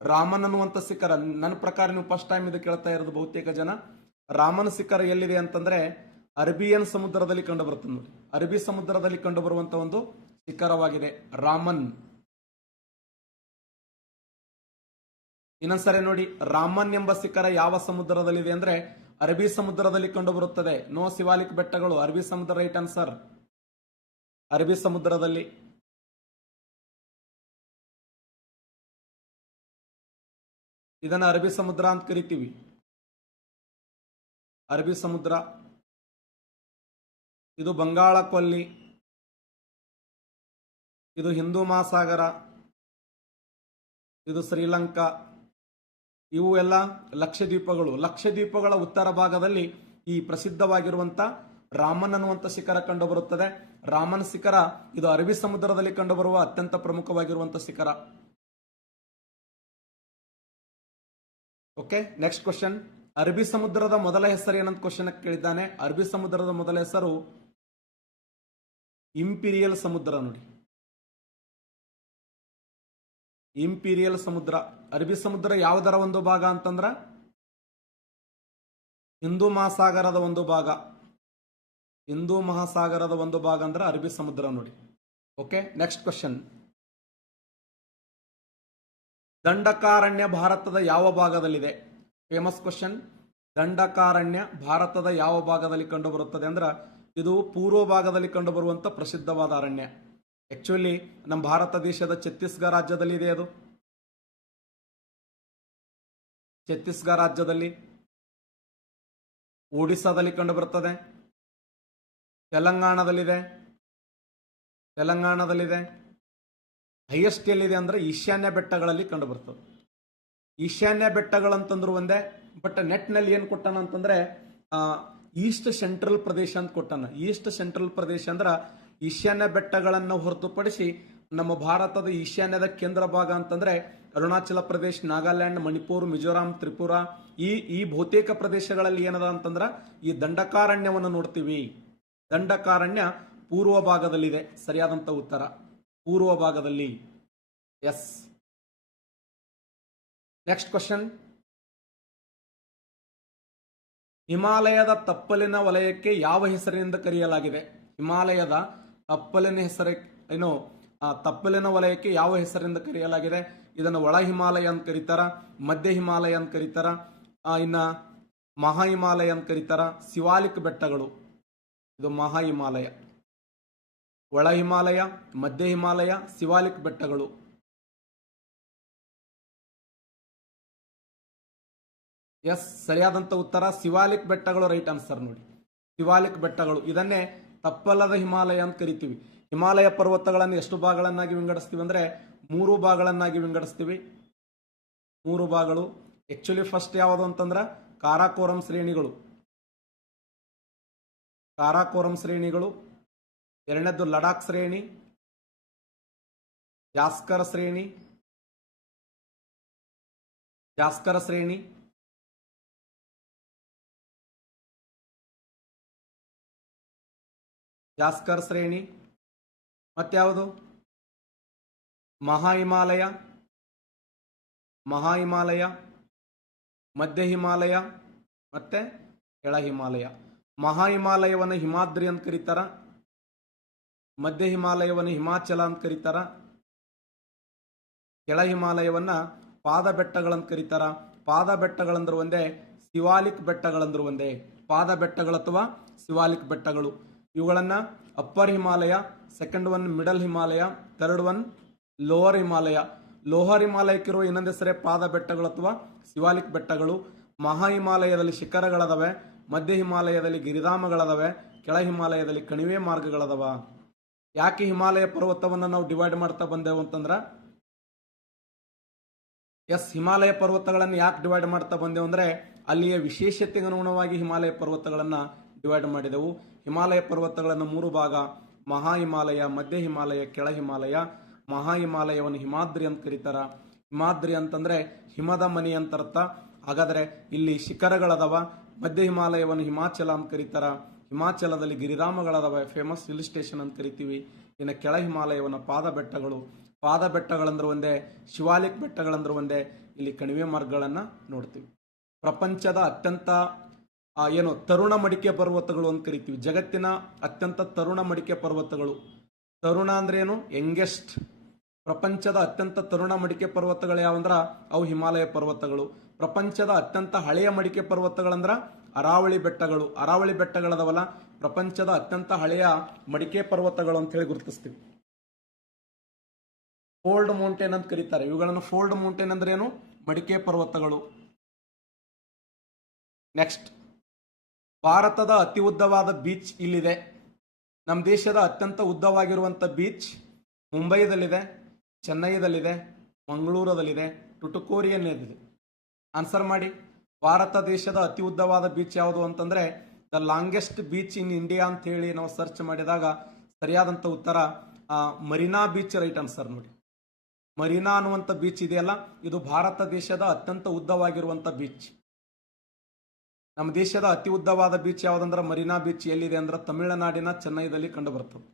ರಾಮನ್ ಅನ್ನುವಂಥ ಶಿಖರ, ನನ್ನ ಪ್ರಕಾರ ನೀವು ಫಸ್ಟ್ ಟೈಮ್ ಇದು ಕೇಳ್ತಾ ಇರೋದು ಬಹುತೇಕ ಜನ. ರಾಮನ್ ಶಿಖರ ಎಲ್ಲಿದೆ ಅಂತಂದ್ರೆ ಅರೇಬಿಯನ್ ಸಮುದ್ರದಲ್ಲಿ ಕಂಡು ಬರುತ್ತದೆ ನೋಡಿ. ಅರಬ್ಬಿ ಸಮುದ್ರದಲ್ಲಿ ಕಂಡು ಬರುವಂತ ಒಂದು ಶಿಖರವಾಗಿದೆ ರಾಮನ್. ಇನ್ನೊಂದ್ಸರಿ ನೋಡಿ, ರಾಮನ್ ಎಂಬ ಶಿಖರ ಯಾವ ಸಮುದ್ರದಲ್ಲಿದೆ ಅಂದ್ರೆ ಅರಬ್ಬಿ ಸಮುದ್ರದಲ್ಲಿ ಕಂಡು ಬರುತ್ತದೆ. ನೋ ಶಿವಾಲಿಕ್ ಬೆಟ್ಟಗಳು, ಅರಬ್ಬಿ ಸಮುದ್ರ ರೈಟ್ ಆನ್ಸರ್. ಅರಬ್ಬಿ ಸಮುದ್ರದಲ್ಲಿ. ಇದನ್ನ ಅರಬ್ಬಿ ಸಮುದ್ರ ಅಂತ ಕರಿತೀವಿ. ಅರಬ್ಬಿ ಸಮುದ್ರ. ಇದು ಬಂಗಾಳ ಕೊಲ್ಲಿ, ಇದು ಹಿಂದೂ ಮಹಾಸಾಗರ, ಇದು ಶ್ರೀಲಂಕಾ, ಇವು ಎಲ್ಲ ಲಕ್ಷದ್ವೀಪಗಳು. ಲಕ್ಷದ್ವೀಪಗಳ ಉತ್ತರ ಭಾಗದಲ್ಲಿ ಈ ಪ್ರಸಿದ್ಧವಾಗಿರುವಂತ ರಾಮನ್ ಅನ್ನುವಂಥ ಶಿಖರ ಕಂಡು ಬರುತ್ತದೆ. ರಾಮನ್ ಶಿಖರ ಇದು ಅರಬ್ಬಿ ಸಮುದ್ರದಲ್ಲಿ ಕಂಡುಬರುವ ಅತ್ಯಂತ ಪ್ರಮುಖವಾಗಿರುವಂತಹ ಶಿಖರ. Okay, next question. ಅರಬ್ಬಿ ಸಮುದ್ರದ ಮೊದಲ ಹೆಸರು ಏನಂತ ಕ್ವಶನ್ ಕೇಳಿದ್ದಾನೆ. ಅರಬ್ಬಿ ಸಮುದ್ರದ ಮೊದಲ ಹೆಸರು ಇಂಪೀರಿಯಲ್ ಸಮುದ್ರ ನೋಡಿ. ಇಂಪೀರಿಯಲ್ ಸಮುದ್ರ. ಅರಬ್ಬಿ ಸಮುದ್ರ ಯಾವುದರ ಒಂದು ಭಾಗ ಅಂತಂದ್ರ ಹಿಂದೂ ಮಹಾಸಾಗರದ ಒಂದು ಭಾಗ. ಹಿಂದೂ ಮಹಾಸಾಗರದ ಒಂದು ಭಾಗ ಅಂದ್ರೆ ಅರಬ್ಬಿ ಸಮುದ್ರ ನೋಡಿ. Okay, next question. ದಂಡಕಾರಣ್ಯ ಭಾರತದ ಯಾವ ಭಾಗದಲ್ಲಿದೆ? Famous question. ದಂಡಕಾರಣ್ಯ ಭಾರತದ ಯಾವ ಭಾಗದಲ್ಲಿ ಕಂಡು ಬರುತ್ತದೆ ಅಂದ್ರೆ ಇದು ಪೂರ್ವ ಭಾಗದಲ್ಲಿ ಕಂಡು ಬರುವಂತ ಪ್ರಸಿದ್ಧವಾದ ಅರಣ್ಯ. ಆಕ್ಚುಲಿ ನಮ್ಮ ಭಾರತ ದೇಶದ ಛತ್ತೀಸ್ಗಢ ರಾಜ್ಯದಲ್ಲಿ ಇದೆ ಅದು. ಛತ್ತೀಸ್ಗಢ ರಾಜ್ಯದಲ್ಲಿ, ಒಡಿಸ್ಸಾದಲ್ಲಿ ಕಂಡು ಬರುತ್ತದೆ, ತೆಲಂಗಾಣದಲ್ಲಿದೆ. ಹೈಯೆಸ್ಟ್ ಎಲ್ಲಿದೆ ಅಂದ್ರೆ ಈಶಾನ್ಯ ಬೆಟ್ಟಗಳಲ್ಲಿ ಕಂಡು ಬರ್ತದೆ. ಈಶಾನ್ಯ ಬೆಟ್ಟಗಳಂತಂದ್ರು ಒಂದೇ, ಬಟ್ ನೆಟ್ ನಲ್ಲಿ ಏನ್ ಕೊಟ್ಟಾನ ಅಂತಂದ್ರೆ ಈಸ್ಟ್ ಸೆಂಟ್ರಲ್ ಪ್ರದೇಶ ಅಂತ ಕೊಟ್ಟಾನ. ಈಸ್ಟ್ ಸೆಂಟ್ರಲ್ ಪ್ರದೇಶ ಅಂದ್ರ ಈಶಾನ್ಯ ಬೆಟ್ಟಗಳನ್ನು ಹೊರತುಪಡಿಸಿ ನಮ್ಮ ಭಾರತದ ಈಶಾನ್ಯದ ಕೇಂದ್ರ ಭಾಗ ಅಂತಂದ್ರೆ ಅರುಣಾಚಲ ಪ್ರದೇಶ, ನಾಗಾಲ್ಯಾಂಡ್, ಮಣಿಪುರ್, ಮಿಜೋರಾಂ, ತ್ರಿಪುರಾ, ಈ ಬಹುತೇಕ ಪ್ರದೇಶಗಳಲ್ಲಿ ಏನದ ಅಂತಂದ್ರ ಈ ದಂಡಕಾರಣ್ಯವನ್ನು ನೋಡ್ತೀವಿ. ದಂಡಕಾರಣ್ಯ ಪೂರ್ವ ಭಾಗದಲ್ಲಿದೆ. ಸರಿಯಾದಂತ ಉತ್ತರ ಪೂರ್ವ ಭಾಗದಲ್ಲಿ. ಎಸ್. Next question. ಹಿಮಾಲಯದ ತಪ್ಪಲಿನ ವಲಯಕ್ಕೆ ಯಾವ ಹೆಸರಿನಿಂದ ಕರೆಯಲಾಗಿದೆ? ಹಿಮಾಲಯದ ತಪ್ಪಲಿನ ಹೆಸರು ಏನು? ತಪ್ಪಲಿನ ವಲಯಕ್ಕೆ ಯಾವ ಹೆಸರಿಂದ ಕರೆಯಲಾಗಿದೆ? ಇದನ್ನು ಒಳ ಹಿಮಾಲಯ ಅಂತ ಕರೀತಾರ, ಮಧ್ಯ ಹಿಮಾಲಯ ಅಂತ ಕರೀತಾರ, ಇನ್ನ ಮಹಾ ಹಿಮಾಲಯ ಅಂತ ಕರೀತಾರ. ಶಿವಾಲಿಕ್ ಬೆಟ್ಟಗಳು, ಇದು ಮಹಾ ಹಿಮಾಲಯ. ಒಳ ಹಿಮಾಲಯ, ಮಧ್ಯ ಹಿಮಾಲಯ, ಶಿವಾಲಿಕ್ ಬೆಟ್ಟಗಳು. ಎಸ್, ಸರಿಯಾದಂತ ಉತ್ತರ ಶಿವಾಲಿಕ್ ಬೆಟ್ಟಗಳು ರೈಟ್ ಆನ್ಸರ್ ನೋಡಿ. ಶಿವಾಲಿಕ್ ಬೆಟ್ಟಗಳು, ಇದನ್ನೇ ತಪ್ಪಲದ ಹಿಮಾಲಯ ಅಂತ ಕರಿತೀವಿ. ಹಿಮಾಲಯ ಪರ್ವತಗಳನ್ನು ಎಷ್ಟು ಭಾಗಗಳನ್ನಾಗಿ ವಿಂಗಡಿಸ್ತೀವಿ ಅಂದ್ರೆ 3 ಭಾಗಗಳನ್ನಾಗಿ ವಿಂಗಡಿಸ್ತೀವಿ. 3 ಭಾಗಗಳು. ಆಕ್ಚುಲಿ ಫಸ್ಟ್ ಯಾವುದು ಅಂತಂದ್ರ ಕಾರಾಕೋರಂ ಶ್ರೇಣಿಗಳು. ಎರಡನೇದ್ದು ಲಡಾಖ್ ಶ್ರೇಣಿ, ಜಾಸ್ಕರ ಶ್ರೇಣಿ, ಮತ್ಯಾವುದು ಮಹಾ ಹಿಮಾಲಯ, ಮಧ್ಯ ಹಿಮಾಲಯ ಮತ್ತೆ ಕೆಳ ಹಿಮಾಲಯ. ಮಹಾ ಹಿಮಾಲಯವನ್ನು ಹಿಮಾದ್ರಿ ಅಂತ ಕರೀತಾರ, ಮಧ್ಯ ಹಿಮಾಲಯವನ್ನು ಹಿಮಾಚಲ ಅಂತ ಕರೀತಾರ, ಕೆಳ ಹಿಮಾಲಯವನ್ನ ಪಾದ ಬೆಟ್ಟಗಳಂತ ಕರೀತಾರ. ಪಾದ ಬೆಟ್ಟಗಳಂದ್ರೆ ಒಂದೇ, ಶಿವಾಲಿಕ್ ಬೆಟ್ಟಗಳಂದ್ರು ಒಂದೇ. ಪಾದ ಬೆಟ್ಟಗಳು ಅಥವಾ ಶಿವಾಲಿಕ್ ಬೆಟ್ಟಗಳು, ಇವುಗಳನ್ನ upper Himalaya, second one middle Himalaya, third one lower Himalaya. Lower ಹಿಮಾಲಯಕ್ಕಿರುವ ಇನ್ನೊಂದು ಹೆಸರೇ ಪಾದ ಬೆಟ್ಟಗಳು ಅಥವಾ ಶಿವಾಲಿಕ್ ಬೆಟ್ಟಗಳು. ಮಹಾ ಹಿಮಾಲಯದಲ್ಲಿ ಶಿಖರಗಳದವೆ, ಮಧ್ಯ ಹಿಮಾಲಯದಲ್ಲಿ ಗಿರಿಧಾಮಗಳದವೆ, ಕೆಳ ಹಿಮಾಲಯದಲ್ಲಿ ಕಣಿವೆ ಮಾರ್ಗಗಳದವ. ಯಾಕೆ ಹಿಮಾಲಯ ಪರ್ವತವನ್ನು ನಾವು ಡಿವೈಡ್ ಮಾಡ್ತಾ ಬಂದೆವು ಅಂತಂದ್ರ, ಹಿಮಾಲಯ ಪರ್ವತಗಳನ್ನು ಯಾಕೆ ಡಿವೈಡ್ ಮಾಡ್ತಾ ಬಂದೆವು ಅಂದ್ರೆ ಅಲ್ಲಿಯ ವಿಶೇಷತೆಗೆ ಅನುಗುಣವಾಗಿ ಹಿಮಾಲಯ ಪರ್ವತಗಳನ್ನ ಡಿವೈಡ್ ಮಾಡಿದೆವು. ಹಿಮಾಲಯ ಪರ್ವತಗಳನ್ನು 3 ಭಾಗ: ಮಹಾ ಹಿಮಾಲಯ, ಮಧ್ಯ ಹಿಮಾಲಯ, ಕೆಳ ಹಿಮಾಲಯ. ಮಹಾ ಹಿಮಾಲಯವನ್ನು ಹಿಮಾದ್ರಿ ಅಂತ ಕರೀತಾರ. ಹಿಮಾದ್ರಿ ಅಂತಂದ್ರೆ ಹಿಮದ ಮನಿ ಅಂತ ಅರ್ಥ. ಹಾಗಾದ್ರೆ ಇಲ್ಲಿ ಶಿಖರಗಳದವ. ಮಧ್ಯ ಹಿಮಾಲಯವನ್ನು ಹಿಮಾಚಲ ಅಂತ ಕರೀತಾರ. ಹಿಮಾಚಲದಲ್ಲಿ ಗಿರಿಧಾಮಗಳದವ, ಫೇಮಸ್ ಹಿಲ್ ಸ್ಟೇಷನ್ ಅಂತ ಕರಿತೀವಿ. ಇನ್ನು ಕೆಳ ಹಿಮಾಲಯವನ್ನು ಪಾದ ಬೆಟ್ಟಗಳು. ಪಾದ ಬೆಟ್ಟಗಳಂದ್ರೆ ಒಂದೇ, ಶಿವಾಲಿಕ್ ಬೆಟ್ಟಗಳಂದ್ರೆ ಒಂದೇ. ಇಲ್ಲಿ ಕಣಿವೆ ಮಾರ್ಗಗಳನ್ನ ನೋಡ್ತೀವಿ. ಪ್ರಪಂಚದ ಅತ್ಯಂತ ತರುಣ ಮಡಿಕೆ ಪರ್ವತಗಳು ಅಂತ ಕರಿತೀವಿ. ಜಗತ್ತಿನ ಅತ್ಯಂತ ತರುಣ ಮಡಿಕೆ ಪರ್ವತಗಳು. ತರುಣ ಅಂದ್ರೆ ಏನು? ಯಂಗೆಸ್ಟ್. ಪ್ರಪಂಚದ ಅತ್ಯಂತ ತರುಣ ಮಡಿಕೆ ಪರ್ವತಗಳು ಯಾವಂದ್ರ ಅವು ಹಿಮಾಲಯ ಪರ್ವತಗಳು. ಪ್ರಪಂಚದ ಅತ್ಯಂತ ಹಳೆಯ ಮಡಿಕೆ ಪರ್ವತಗಳಂದ್ರ ಅರಾವಳಿ ಬೆಟ್ಟಗಳು. ಅರಾವಳಿ ಬೆಟ್ಟಗಳದವಲ್ಲ, ಪ್ರಪಂಚದ ಅತ್ಯಂತ ಹಳೆಯ ಮಡಿಕೆ ಪರ್ವತಗಳು ಅಂತ ಹೇಳಿ ಗುರುತಿಸ್ತೀವಿ. ಫೋಲ್ಡ್ ಮೌಂಟೇನ್ ಅಂತ ಕರೀತಾರೆ ಇವುಗಳನ್ನು. ಫೋಲ್ಡ್ ಮೌಂಟೇನ್ ಅಂದ್ರೆ ಏನು? ಮಡಿಕೆ ಪರ್ವತಗಳು. ನೆಕ್ಸ್ಟ್, ಭಾರತದ ಅತಿ ಉದ್ದವಾದ ಬೀಚ್ ಇಲ್ಲಿದೆ. ನಮ್ಮ ದೇಶದ ಅತ್ಯಂತ ಉದ್ದವಾಗಿರುವಂತ ಬೀಚ್ ಮುಂಬೈದಲ್ಲಿದೆ, ಚೆನ್ನೈದಲ್ಲಿದೆ, ಮಂಗಳೂರದಲ್ಲಿದೆ, ಟುಟುಕೋರಿಯನ್ನಲ್ಲಿದೆ. ಆನ್ಸರ್ ಮಾಡಿ. ಭಾರತ ದೇಶದ ಅತಿ ಉದ್ದವಾದ ಬೀಚ್ ಯಾವುದು ಅಂತಂದ್ರೆ the longest beach in India ಅಂತ ಹೇಳಿ ನಾವು ಸರ್ಚ್ ಮಾಡಿದಾಗ ಸರಿಯಾದಂತ ಉತ್ತರ ಮರೀನಾ ಬೀಚ್. ರೈಟ್ ಆನ್ಸರ್ ನೋಡಿ. ಮರೀನಾ ಅನ್ನುವಂಥ ಬೀಚ್ ಇದೆಯಲ್ಲ, ಇದು ಭಾರತ ದೇಶದ ಅತ್ಯಂತ ಉದ್ದವಾಗಿರುವಂತ ಬೀಚ್. ನಮ್ಮ ದೇಶದ ಅತಿ ಉದ್ದವಾದ ಬೀಚ್ ಯಾವುದಂದ್ರೆ ಮರೀನಾ ಬೀಚ್. ಎಲ್ಲಿದೆ ಅಂದ್ರೆ ತಮಿಳುನಾಡಿನ ಚೆನ್ನೈದಲ್ಲಿ ಕಂಡು ಬರ್ತದೆ.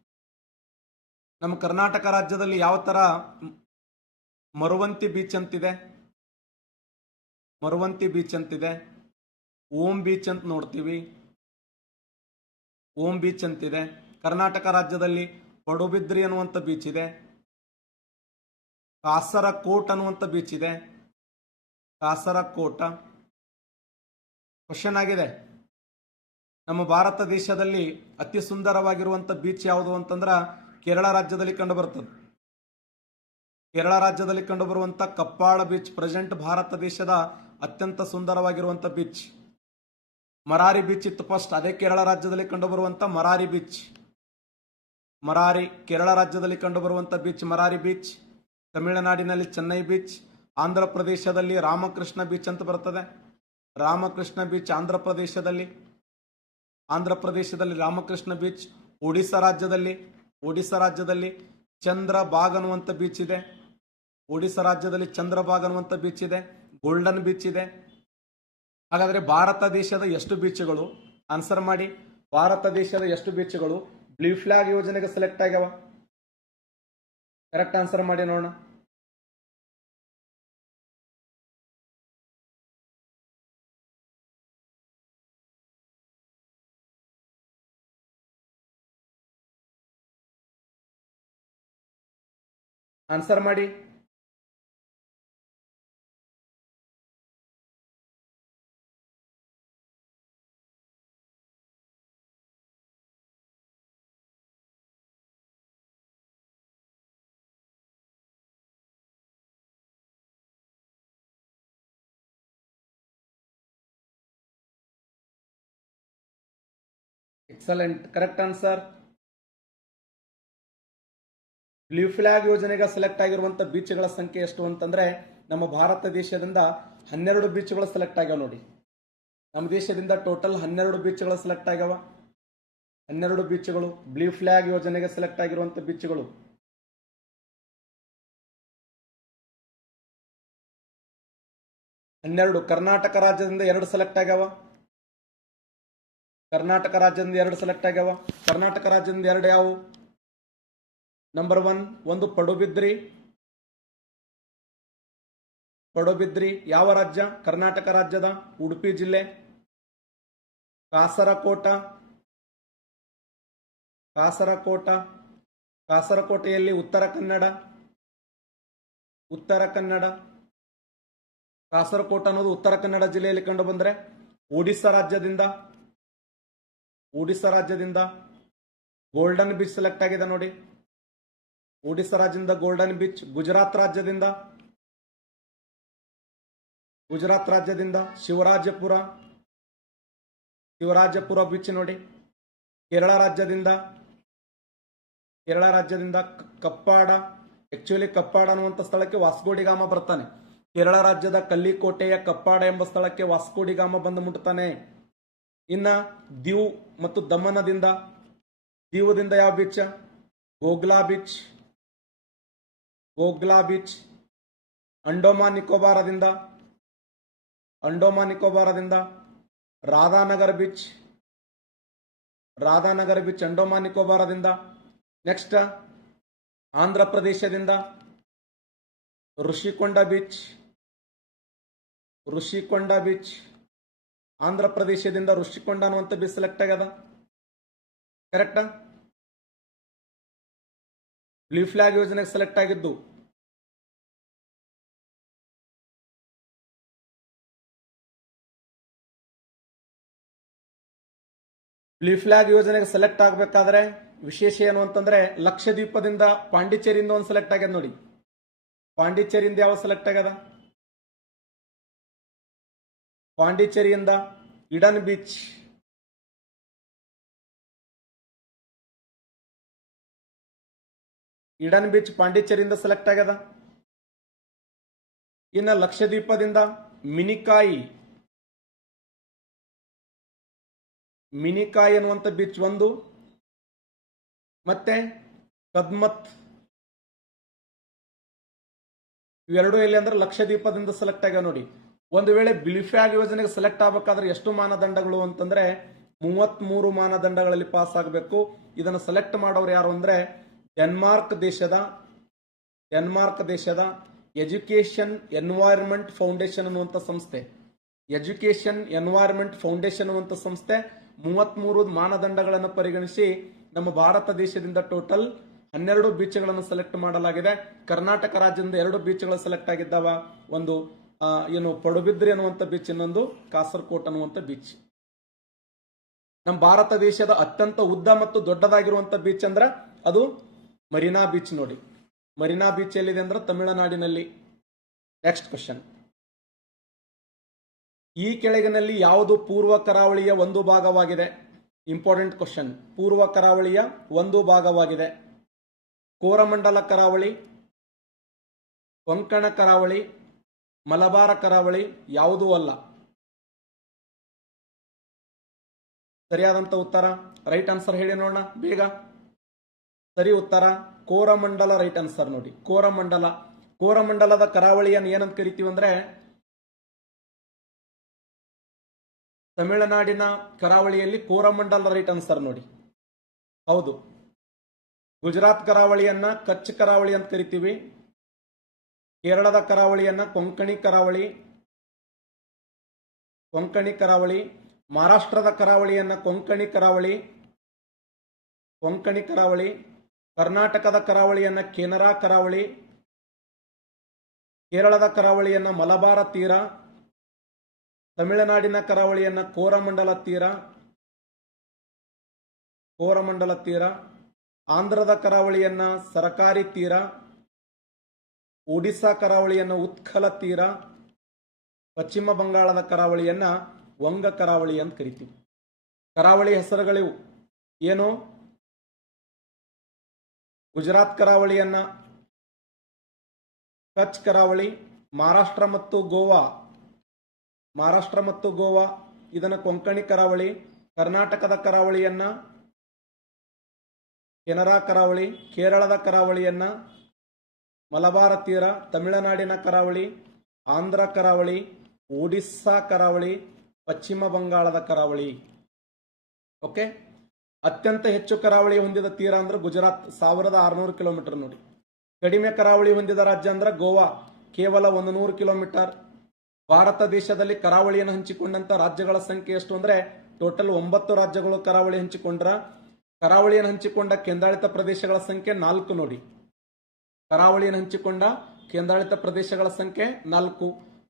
ನಮ್ಮ ಕರ್ನಾಟಕ ರಾಜ್ಯದಲ್ಲಿ ಯಾವ ತರ ಮರವಂತಿ ಬೀಚ್ ಅಂತಿದೆ, ಮರವಂತಿ ಬೀಚ್ ಅಂತಿದೆ. ಓಂ ಬೀಚ್ ಅಂತ ನೋಡ್ತೀವಿ, ಓಂ ಬೀಚ್ ಅಂತಿದೆ. ಕರ್ನಾಟಕ ರಾಜ್ಯದಲ್ಲಿ ಪಡುಬಿದ್ರಿ ಅನ್ನುವಂಥ ಬೀಚ್ ಇದೆ. ಕಾಸರಕೋಟ್ ಅನ್ನುವಂಥ ಬೀಚ್ ಇದೆ, ಕಾಸರಕೋಟ. ಕ್ವಶನ್ ಆಗಿದೆ, ನಮ್ಮ ಭಾರತ ದೇಶದಲ್ಲಿ ಅತಿ ಸುಂದರವಾಗಿರುವಂತ ಬೀಚ್ ಯಾವುದು ಅಂತಂದ್ರ ಕೇರಳ ರಾಜ್ಯದಲ್ಲಿ ಕಂಡು ಬರ್ತದೆ. ಕೇರಳ ರಾಜ್ಯದಲ್ಲಿ ಕಂಡು ಬರುವಂತ ಕಪ್ಪಾಳ ಬೀಚ್ ಪ್ರೆಸೆಂಟ್ ಭಾರತ ದೇಶದ ಅತ್ಯಂತ ಸುಂದರವಾಗಿರುವಂತ ಬೀಚ್. ಮರಾರಿ ಬೀಚ್ ಇತ್ತು ಫಸ್ಟ್, ಅದೇ ಕೇರಳ ರಾಜ್ಯದಲ್ಲಿ ಕಂಡು ಬರುವಂತ ಮರಾರಿ ಬೀಚ್. ಮರಾರಿ ಕೇರಳ ರಾಜ್ಯದಲ್ಲಿ ಕಂಡು ಬರುವಂತ ಬೀಚ್ ಮರಾರಿ ಬೀಚ್. ತಮಿಳುನಾಡಿನಲ್ಲಿ ಚೆನ್ನೈ ಬೀಚ್. ಆಂಧ್ರ ಪ್ರದೇಶದಲ್ಲಿ ರಾಮಕೃಷ್ಣ ಬೀಚ್ ಅಂತ ಬರ್ತದೆ. ರಾಮಕೃಷ್ಣ ಬೀಚ್ ಆಂಧ್ರ ಪ್ರದೇಶದಲ್ಲಿ, ಆಂಧ್ರ ಪ್ರದೇಶದಲ್ಲಿ ರಾಮಕೃಷ್ಣ ಬೀಚ್. ಒಡಿಶಾ ರಾಜ್ಯದಲ್ಲಿ ಚಂದ್ರಬಾಗ್ ಅನ್ನುವಂಥ ಬೀಚ್ ಇದೆ. ಒಡಿಶಾ ರಾಜ್ಯದಲ್ಲಿ ಚಂದ್ರಬಾಗ್ ಅನ್ನುವಂಥ ಬೀಚ್ ಇದೆ. ಗೋಲ್ಡನ್ ಬೀಚ್ ಇದೆ. ಹಾಗಾದ್ರೆ ಭಾರತ ದೇಶದ ಎಷ್ಟು ಬೀಚ್ಗಳು? ಆನ್ಸರ್ ಮಾಡಿ. ಭಾರತ ದೇಶದ ಎಷ್ಟು ಬೀಚ್ಗಳು ಬ್ಲೂ ಫ್ಲಾಗ್ ಯೋಜನೆಗೆ ಸೆಲೆಕ್ಟ್ ಆಗ್ಯಾವ? ಕರೆಕ್ಟ್ ಆನ್ಸರ್ ಮಾಡಿ ನೋಡೋಣ. ಆನ್ಸರ್ ಮಾಡಿ. Excellent, correct answer. Blue flag ಯೋಜನೆಗೆ ಸೆಲೆಕ್ಟ್ ಆಗಿರುವಂತಹ ಬೀಚ್ಗಳ ಸಂಖ್ಯೆ ಎಷ್ಟು ಅಂತಂದ್ರೆ ನಮ್ಮ ಭಾರತ ದೇಶದಿಂದ 12 ಬೀಚ್ಗಳು ಸೆಲೆಕ್ಟ್ ಆಗ್ಯಾವ ನೋಡಿ. ನಮ್ಮ ದೇಶದಿಂದ ಟೋಟಲ್ 12 ಬೀಚ್ಗಳು ಸೆಲೆಕ್ಟ್ ಆಗ್ಯಾವ. 12 ಬೀಚ್ಗಳು ಬ್ಲೂ ಫ್ಲಾಗ್ ಯೋಜನೆಗೆ ಸೆಲೆಕ್ಟ್ ಆಗಿರುವಂತಹ ಬೀಚ್ಗಳು. ಕರ್ನಾಟಕ ರಾಜ್ಯದಿಂದ 2 ಸೆಲೆಕ್ಟ್ ಆಗ್ಯಾವ. ಕರ್ನಾಟಕ ರಾಜ್ಯದಿಂದ 2 ಸೆಲೆಕ್ಟ್ ಆಗ್ಯಾವ. ಕರ್ನಾಟಕ ರಾಜ್ಯದಿಂದ 2 ಯಾವುವು? ನಂಬರ್ 1 ಒಂದು ಪಡುಬಿದ್ರಿ. ಪಡುಬಿದ್ರಿ ಯಾವ ರಾಜ್ಯ? ಕರ್ನಾಟಕ ರಾಜ್ಯದ ಉಡುಪಿ ಜಿಲ್ಲೆ. ಕಾಸರಕೋಟ, ಕಾಸರಕೋಟ, ಕಾಸರಕೋಟೆಯಲ್ಲಿ ಉತ್ತರ ಕನ್ನಡ. ಉತ್ತರ ಕನ್ನಡ, ಕಾಸರಕೋಟ ಅನ್ನೋದು ಉತ್ತರ ಕನ್ನಡ ಜಿಲ್ಲೆಯಲ್ಲಿ ಕಂಡು ಬಂದ್ರೆ ಒಡಿಶಾ ರಾಜ್ಯದಿಂದ, ಒಡಿಶಾ ರಾಜ್ಯದಿಂದ ಗೋಲ್ಡನ್ ಬೀಚ್ ಸೆಲೆಕ್ಟ್ ಆಗಿದೆ ನೋಡಿ. ಒಡಿಶಾ ರಾಜ್ಯದಿಂದ ಗೋಲ್ಡನ್ ಬೀಚ್. ಗುಜರಾತ್ ರಾಜ್ಯದಿಂದ, ಗುಜರಾತ್ ರಾಜ್ಯದಿಂದ ಶಿವರಾಜಪುರ, ಶಿವರಾಜಪುರ ಬೀಚ್ ನೋಡಿ. ಕೇರಳ ರಾಜ್ಯದಿಂದ, ಕೇರಳ ರಾಜ್ಯದಿಂದ ಕಪ್ಪಾಡ. ಆಕ್ಚುಲಿ ಕಪ್ಪಾಡ ಅನ್ನುವಂಥ ಸ್ಥಳಕ್ಕೆ ವಾಸ್ಕೋಡಿಗಾಮ ಬರ್ತಾನೆ. ಕೇರಳ ರಾಜ್ಯದ ಕಲ್ಲಿಕೋಟೆಯ ಕಪ್ಪಾಡ ಎಂಬ ಸ್ಥಳಕ್ಕೆ ವಾಸ್ಕೋಡಿಗಾಮ ಬಂದು ಮುಟ್ತಾನೆ. ಇನ್ನ ದೀವ್ ಮತ್ತು ದಮನದಿಂದ, ದೀವದಿಂದ ಯಾವ beach? Ghoghla beach, Ghoghla beach. Andaman ನಿಕೋಬಾರದಿಂದ, ಅಂಡೋಮಾನ್ ನಿಕೋಬಾರದಿಂದ ರಾಧಾನಗರ್ ಬೀಚ್, ರಾಧಾನಗರ್ ಬೀಚ್ ಅಂಡೋಮಾನ್ ನಿಕೋಬಾರದಿಂದ. ನೆಕ್ಸ್ಟ್ ಆಂಧ್ರ ಪ್ರದೇಶದಿಂದ ಋಷಿಕೊಂಡ ಬೀಚ್, ಋಷಿಕೊಂಡ ಬೀಚ್ ಆಂಧ್ರ ಪ್ರದೇಶದಿಂದ ಋಷಿಕೊಂಡ ಅನ್ನುವಂಥ ಬೀಚ್ ಸೆಲೆಕ್ಟ್ ಆಗ್ಯದ. ಕರೆಕ್ಟಾ? ಬ್ಲೂ ಫ್ಲಾಗ್ ಯೋಜನೆಗೆ ಸೆಲೆಕ್ಟ್ ಆಗಿದ್ದು ಬ್ಲೂ ಫ್ಲಾಗ್ ಯೋಜನೆಗೆ ಸೆಲೆಕ್ಟ್ ಆಗಬೇಕಾದ್ರೆ ವಿಶೇಷ ಏನು ಅಂತಂದ್ರೆ ಲಕ್ಷದ್ವೀಪದಿಂದ ಪಾಂಡಿಚೇರಿಯಿಂದ ಒಂದು ಸೆಲೆಕ್ಟ್ ಆಗ್ಯದ ನೋಡಿ. ಪಾಂಡಿಚೇರಿಯಿಂದ ಯಾವ ಸೆಲೆಕ್ಟ್ ಆಗ್ಯದ? ಪಾಂಡಿಚೇರಿಯಿಂದ ಇಡನ್ ಬೀಚ್, ಇಡನ್ ಬೀಚ್ ಪಾಂಡಿಚೇರಿಯಿಂದ ಸೆಲೆಕ್ಟ್ ಆಗ್ಯದ. ಇನ್ನು ಲಕ್ಷದ್ವೀಪದಿಂದ ಮಿನಿಕಾಯಿ, ಮಿನಿಕಾಯಿ ಅನ್ನುವಂಥ ಬೀಚ್ ಒಂದು, ಮತ್ತೆ ಕದ್ಮತ್, ಇವೆರಡು ಎಲ್ಲಿ ಅಂದ್ರೆ ಲಕ್ಷದ್ವೀಪದಿಂದ ಸೆಲೆಕ್ಟ್ ಆಗ್ಯಾವ ನೋಡಿ. ಒಂದು ವೇಳೆ ಬ್ಲೂ ಫ್ಲಾಗ್ ಯೋಜನೆಗೆ ಸೆಲೆಕ್ಟ್ ಆಗಬೇಕಾದ್ರೆ ಎಷ್ಟು ಮಾನದಂಡಗಳು ಅಂತಂದ್ರೆ 33 ಮಾನದಂಡಗಳಲ್ಲಿ ಪಾಸ್ ಆಗಬೇಕು. ಇದನ್ನು ಸೆಲೆಕ್ಟ್ ಮಾಡೋರು ಯಾರು ಅಂದ್ರೆ ಡೆನ್ಮಾರ್ಕ್ ದೇಶದ ಎಜುಕೇಶನ್ ಎನ್ವೈರನ್ಮೆಂಟ್ ಫೌಂಡೇಶನ್ ಅನ್ನುವಂಥ ಸಂಸ್ಥೆ, ಎಜುಕೇಶನ್ ಎನ್ವೈರನ್ಮೆಂಟ್ ಫೌಂಡೇಶನ್ ಅನ್ನುವಂಥ ಸಂಸ್ಥೆ 33 ಮಾನದಂಡಗಳನ್ನು ಪರಿಗಣಿಸಿ ನಮ್ಮ ಭಾರತ ದೇಶದಿಂದ ಟೋಟಲ್ 12 ಬೀಚ್ಗಳನ್ನು ಸೆಲೆಕ್ಟ್ ಮಾಡಲಾಗಿದೆ. ಕರ್ನಾಟಕ ರಾಜ್ಯದಿಂದ 2 ಬೀಚ್ಗಳು ಸೆಲೆಕ್ಟ್ ಆಗಿದ್ದಾವ. ಒಂದು ಏನು ಪಡುಬಿದ್ರಿ ಅನ್ನುವಂಥ ಬೀಚ್, ಇನ್ನೊಂದು ಕಾಸರಕೋಟ್ ಅನ್ನುವಂಥ ಬೀಚ್. ನಮ್ಮ ಭಾರತ ದೇಶದ ಅತ್ಯಂತ ಉದ್ದ ಮತ್ತು ದೊಡ್ಡದಾಗಿರುವಂಥ ಬೀಚ್ ಅಂದ್ರೆ ಅದು ಮರೀನಾ ಬೀಚ್ ನೋಡಿ. ಮರೀನಾ ಬೀಚ್ ಎಲ್ಲಿದೆ ಅಂದ್ರೆ ತಮಿಳುನಾಡಿನಲ್ಲಿ. ನೆಕ್ಸ್ಟ್ ಕ್ವಶನ್, ಈ ಕೆಳಗಿನಲ್ಲಿ ಯಾವುದು ಪೂರ್ವ ಕರಾವಳಿಯ ಒಂದು ಭಾಗವಾಗಿದೆ? Important question. ಪೂರ್ವ ಕರಾವಳಿಯ ಒಂದು ಭಾಗವಾಗಿದೆ. ಕೋರಮಂಡಲ ಕರಾವಳಿ, ಕೊಂಕಣ ಕರಾವಳಿ, ಮಲಬಾರ ಕರಾವಳಿ ಯಾವುದೂ ಅಲ್ಲ. ಸರಿಯಾದಂತ ಉತ್ತರ, ರೈಟ್ ಆನ್ಸರ್ ಹೇಳಿ ನೋಡೋಣ ಬೇಗ. ಸರಿ ಉತ್ತರ ಕೋರಮಂಡಲ, ರೈಟ್ ಆನ್ಸರ್ ನೋಡಿ. ಕೋರಮಂಡಲ, ಕೋರಮಂಡಲದ ಕರಾವಳಿಯನ್ನು ಏನಂತ ಕರಿತೀವಿ ಅಂದ್ರೆ ತಮಿಳುನಾಡಿನ ಕರಾವಳಿಯಲ್ಲಿ ಕೋರಮಂಡಲ, ರೈಟ್ ಆನ್ಸರ್ ನೋಡಿ. ಹೌದು. ಗುಜರಾತ್ ಕರಾವಳಿಯನ್ನ ಕಚ್ ಕರಾವಳಿ ಅಂತ ಕರಿತೀವಿ. ಕೇರಳದ ಕರಾವಳಿಯನ್ನ ಕೊಂಕಣಿ ಕರಾವಳಿ, ಕೊಂಕಣಿ ಕರಾವಳಿ. ಮಹಾರಾಷ್ಟ್ರದ ಕರಾವಳಿಯನ್ನ ಕೊಂಕಣಿ ಕರಾವಳಿ, ಕೊಂಕಣಿ ಕರಾವಳಿ. ಕರ್ನಾಟಕದ ಕರಾವಳಿಯನ್ನ ಕೆನರಾ ಕರಾವಳಿ, ಕೇರಳದ ಕರಾವಳಿಯನ್ನ ಮಲಬಾರ ತೀರ, ತಮಿಳುನಾಡಿನ ಕರಾವಳಿಯನ್ನ ಕೋರಮಂಡಲ ತೀರ, ಕೋರಮಂಡಲ ತೀರ. ಆಂಧ್ರದ ಕರಾವಳಿಯನ್ನ ಸರಕಾರಿ ತೀರ, ಒಡಿಶಾ ಕರಾವಳಿಯನ್ನ ಉತ್ಕಲ ತೀರ, ಪಶ್ಚಿಮ ಬಂಗಾಳದ ಕರಾವಳಿಯನ್ನ ವಂಗ ಕರಾವಳಿ ಅಂತ ಕರಿತೀವಿ. ಕರಾವಳಿ ಹೆಸರುಗಳಿವು ಏನು? ಗುಜರಾತ್ ಕರಾವಳಿಯನ್ನ ಕಚ್ ಕರಾವಳಿ, ಮಹಾರಾಷ್ಟ್ರ ಮತ್ತು ಗೋವಾ, ಮಹಾರಾಷ್ಟ್ರ ಮತ್ತು ಗೋವಾ ಇದನ್ನು ಕೊಂಕಣಿ ಕರಾವಳಿ. ಕರ್ನಾಟಕದ ಕರಾವಳಿಯನ್ನ ಕೆನರಾ ಕರಾವಳಿ, ಕೇರಳದ ಕರಾವಳಿಯನ್ನ ಮಲಬಾರ ತೀರ, ತಮಿಳುನಾಡಿನ ಕರಾವಳಿ ಆಂಧ್ರ ಕರಾವಳಿ, ಒಡಿಸ್ಸಾ ಕರಾವಳಿ, ಪಶ್ಚಿಮ ಬಂಗಾಳದ ಕರಾವಳಿ. ಓಕೆ. ಅತ್ಯಂತ ಹೆಚ್ಚು ಕರಾವಳಿ ಹೊಂದಿದ ತೀರ ಅಂದ್ರೆ ಗುಜರಾತ್, 1600 ಕಿಲೋಮೀಟರ್ ನೋಡಿ. ಕಡಿಮೆ ಕರಾವಳಿ ಹೊಂದಿದ ರಾಜ್ಯ ಅಂದ್ರೆ ಗೋವಾ, ಕೇವಲ 100 ಕಿಲೋಮೀಟರ್. ಭಾರತ ದೇಶದಲ್ಲಿ ಕರಾವಳಿಯನ್ನು ಹಂಚಿಕೊಂಡಂತ ರಾಜ್ಯಗಳ ಸಂಖ್ಯೆ ಎಷ್ಟು ಅಂದ್ರೆ ಟೋಟಲ್ 9 ರಾಜ್ಯಗಳು ಕರಾವಳಿ ಹಂಚಿಕೊಂಡ್ರ. ಕರಾವಳಿಯನ್ನು ಹಂಚಿಕೊಂಡ ಕೇಂದ್ರಾಡಳಿತ ಪ್ರದೇಶಗಳ ಸಂಖ್ಯೆ 4 ನೋಡಿ. ಕರಾವಳಿಯನ್ನು ಹಂಚಿಕೊಂಡ ಕೇಂದ್ರಾಡಳಿತ ಪ್ರದೇಶಗಳ ಸಂಖ್ಯೆ 4.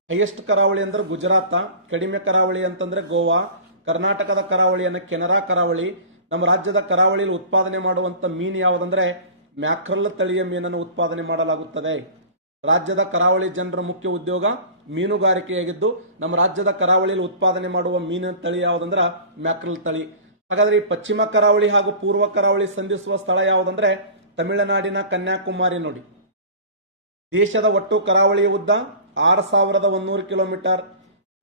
ಹೈಯೆಸ್ಟ್ ಕರಾವಳಿ ಅಂದ್ರೆ ಗುಜರಾತ, ಕಡಿಮೆ ಕರಾವಳಿ ಅಂತಂದ್ರೆ ಗೋವಾ. ಕರ್ನಾಟಕದ ಕರಾವಳಿಯನ್ನು ಕೆನರಾ ಕರಾವಳಿ. ನಮ್ಮ ರಾಜ್ಯದ ಕರಾವಳಿಯಲ್ಲಿ ಉತ್ಪಾದನೆ ಮಾಡುವಂತ ಮೀನು ಯಾವುದಂದ್ರೆ ಮ್ಯಾಕ್ರಲ್ ತಳಿಯ ಮೀನನ್ನು ಉತ್ಪಾದನೆ ಮಾಡಲಾಗುತ್ತದೆ. ರಾಜ್ಯದ ಕರಾವಳಿ ಜನರ ಮುಖ್ಯ ಉದ್ಯೋಗ ಮೀನುಗಾರಿಕೆಯಾಗಿದ್ದು ನಮ್ಮ ರಾಜ್ಯದ ಕರಾವಳಿಯಲ್ಲಿ ಉತ್ಪಾದನೆ ಮಾಡುವ ಮೀನಿನ ತಳಿ ಯಾವುದಂದ್ರೆ ಮ್ಯಾಕ್ರಲ್ ತಳಿ. ಹಾಗಾದ್ರೆ ಈ ಪಶ್ಚಿಮ ಕರಾವಳಿ ಹಾಗೂ ಪೂರ್ವ ಕರಾವಳಿ ಸಂಧಿಸುವ ಸ್ಥಳ ಯಾವುದಂದ್ರೆ ತಮಿಳುನಾಡಿನ ಕನ್ಯಾಕುಮಾರಿ ನೋಡಿ. ದೇಶದ ಒಟ್ಟು ಕರಾವಳಿಯ ಉದ್ದ 6100 ಕಿಲೋಮೀಟರ್.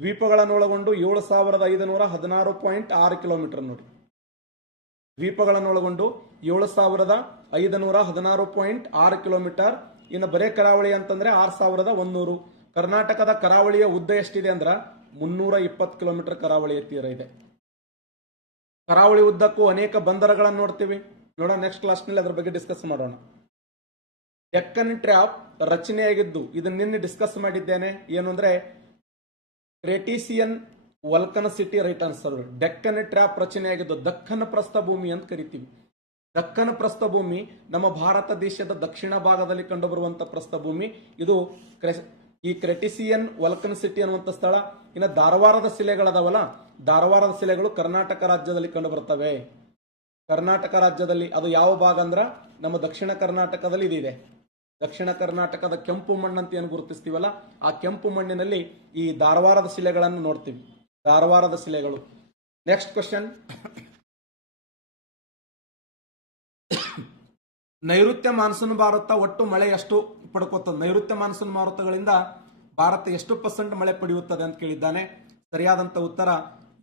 ದ್ವೀಪಗಳನ್ನೊಳಗೊಂಡು 7,516.6 ಕಿಲೋಮೀಟರ್ ನೋಡಿ. ದ್ವೀಪಗಳನ್ನೊಳಗೊಂಡು 7,516.6 ಕಿಲೋಮೀಟರ್. ಇನ್ನು ಬರೇ ಕರಾವಳಿ ಅಂತಂದ್ರೆ 6,100. ಕರ್ನಾಟಕದ ಕರಾವಳಿಯ ಉದ್ದ ಎಷ್ಟಿದೆ ಅಂದ್ರ 320 ಕಿಲೋಮೀಟರ್ ಕರಾವಳಿಯ ತೀರ ಇದೆ. ಕರಾವಳಿ ಉದ್ದಕ್ಕೂ ಅನೇಕ ಬಂದರಗಳನ್ನು ನೋಡ್ತೀವಿ. ನೋಡೋಣ ನೆಕ್ಸ್ಟ್ ಕ್ಲಾಸ್ನಲ್ಲಿ ಅದ್ರ ಬಗ್ಗೆ ಡಿಸ್ಕಸ್ ಮಾಡೋಣ. ಡೆಕ್ಕನ್ ಟ್ರ್ಯಾಪ್ ರಚನೆಯಾಗಿದ್ದು ಇದನ್ನ ನಿನ್ನೆ ಡಿಸ್ಕಸ್ ಮಾಡಿದ್ದೇನೆ. ಏನು ಅಂದ್ರೆ ಕ್ರೆಟಿಸಿಯನ್ ವಲ್ಕನಸಿಟಿ ರೈಟ್ ಆನ್ಸರ್. ಡೆಕ್ಕನ್ ಟ್ರ್ಯಾಪ್ ರಚನೆಯಾಗಿದ್ದು ದಕ್ಕನ್ ಪ್ರಸ್ಥಭೂಮಿ ಅಂತ ಕರಿತೀವಿ. ದಕ್ಕನ್ ಪ್ರಸ್ಥಭೂಮಿ ನಮ್ಮ ಭಾರತ ದೇಶದ ದಕ್ಷಿಣ ಭಾಗದಲ್ಲಿ ಕಂಡುಬರುವಂತ ಪ್ರಸ್ಥಭೂಮಿ ಇದು. ಈ ಕ್ರೆಟಿಸಿಯನ್ ವಲ್ಕನಸಿಟಿ ಅನ್ನುವಂಥ ಸ್ಥಳ. ಇನ್ನು ಧಾರವಾಡದ ಶಿಲೆಗಳದಾವಲ್ಲ, ಧಾರವಾಡದ ಶಿಲೆಗಳು ಕರ್ನಾಟಕ ರಾಜ್ಯದಲ್ಲಿ ಕಂಡು ಬರ್ತವೆ. ಕರ್ನಾಟಕ ರಾಜ್ಯದಲ್ಲಿ ಅದು ಯಾವ ಭಾಗ ಅಂದ್ರ ನಮ್ಮ ದಕ್ಷಿಣ ಕರ್ನಾಟಕದಲ್ಲಿ ಇದಿದೆ. ದಕ್ಷಿಣ ಕರ್ನಾಟಕದ ಕೆಂಪು ಮಣ್ಣಂತ ಏನು ಗುರುತಿಸ್ತೀವಲ್ಲ, ಆ ಕೆಂಪು ಮಣ್ಣಿನಲ್ಲಿ ಈ ಧಾರವಾಡದ ಶಿಲೆಗಳನ್ನು ನೋಡ್ತೀವಿ. ಧಾರವಾಡದ ಶಿಲೆಗಳು. Next question. ನೈಋತ್ಯ ಮಾನ್ಸೂನ್ ಭಾರತ ಒಟ್ಟು ಮಳೆ ಎಷ್ಟು ಪಡ್ಕೋತದೆ? ನೈಋತ್ಯ ಮಾನ್ಸೂನ್ ಮಾರುತಗಳಿಂದ ಭಾರತ ಎಷ್ಟು % ಮಳೆ ಪಡೆಯುತ್ತದೆ ಅಂತ ಕೇಳಿದ್ದಾನೆ. ಸರಿಯಾದಂತ ಉತ್ತರ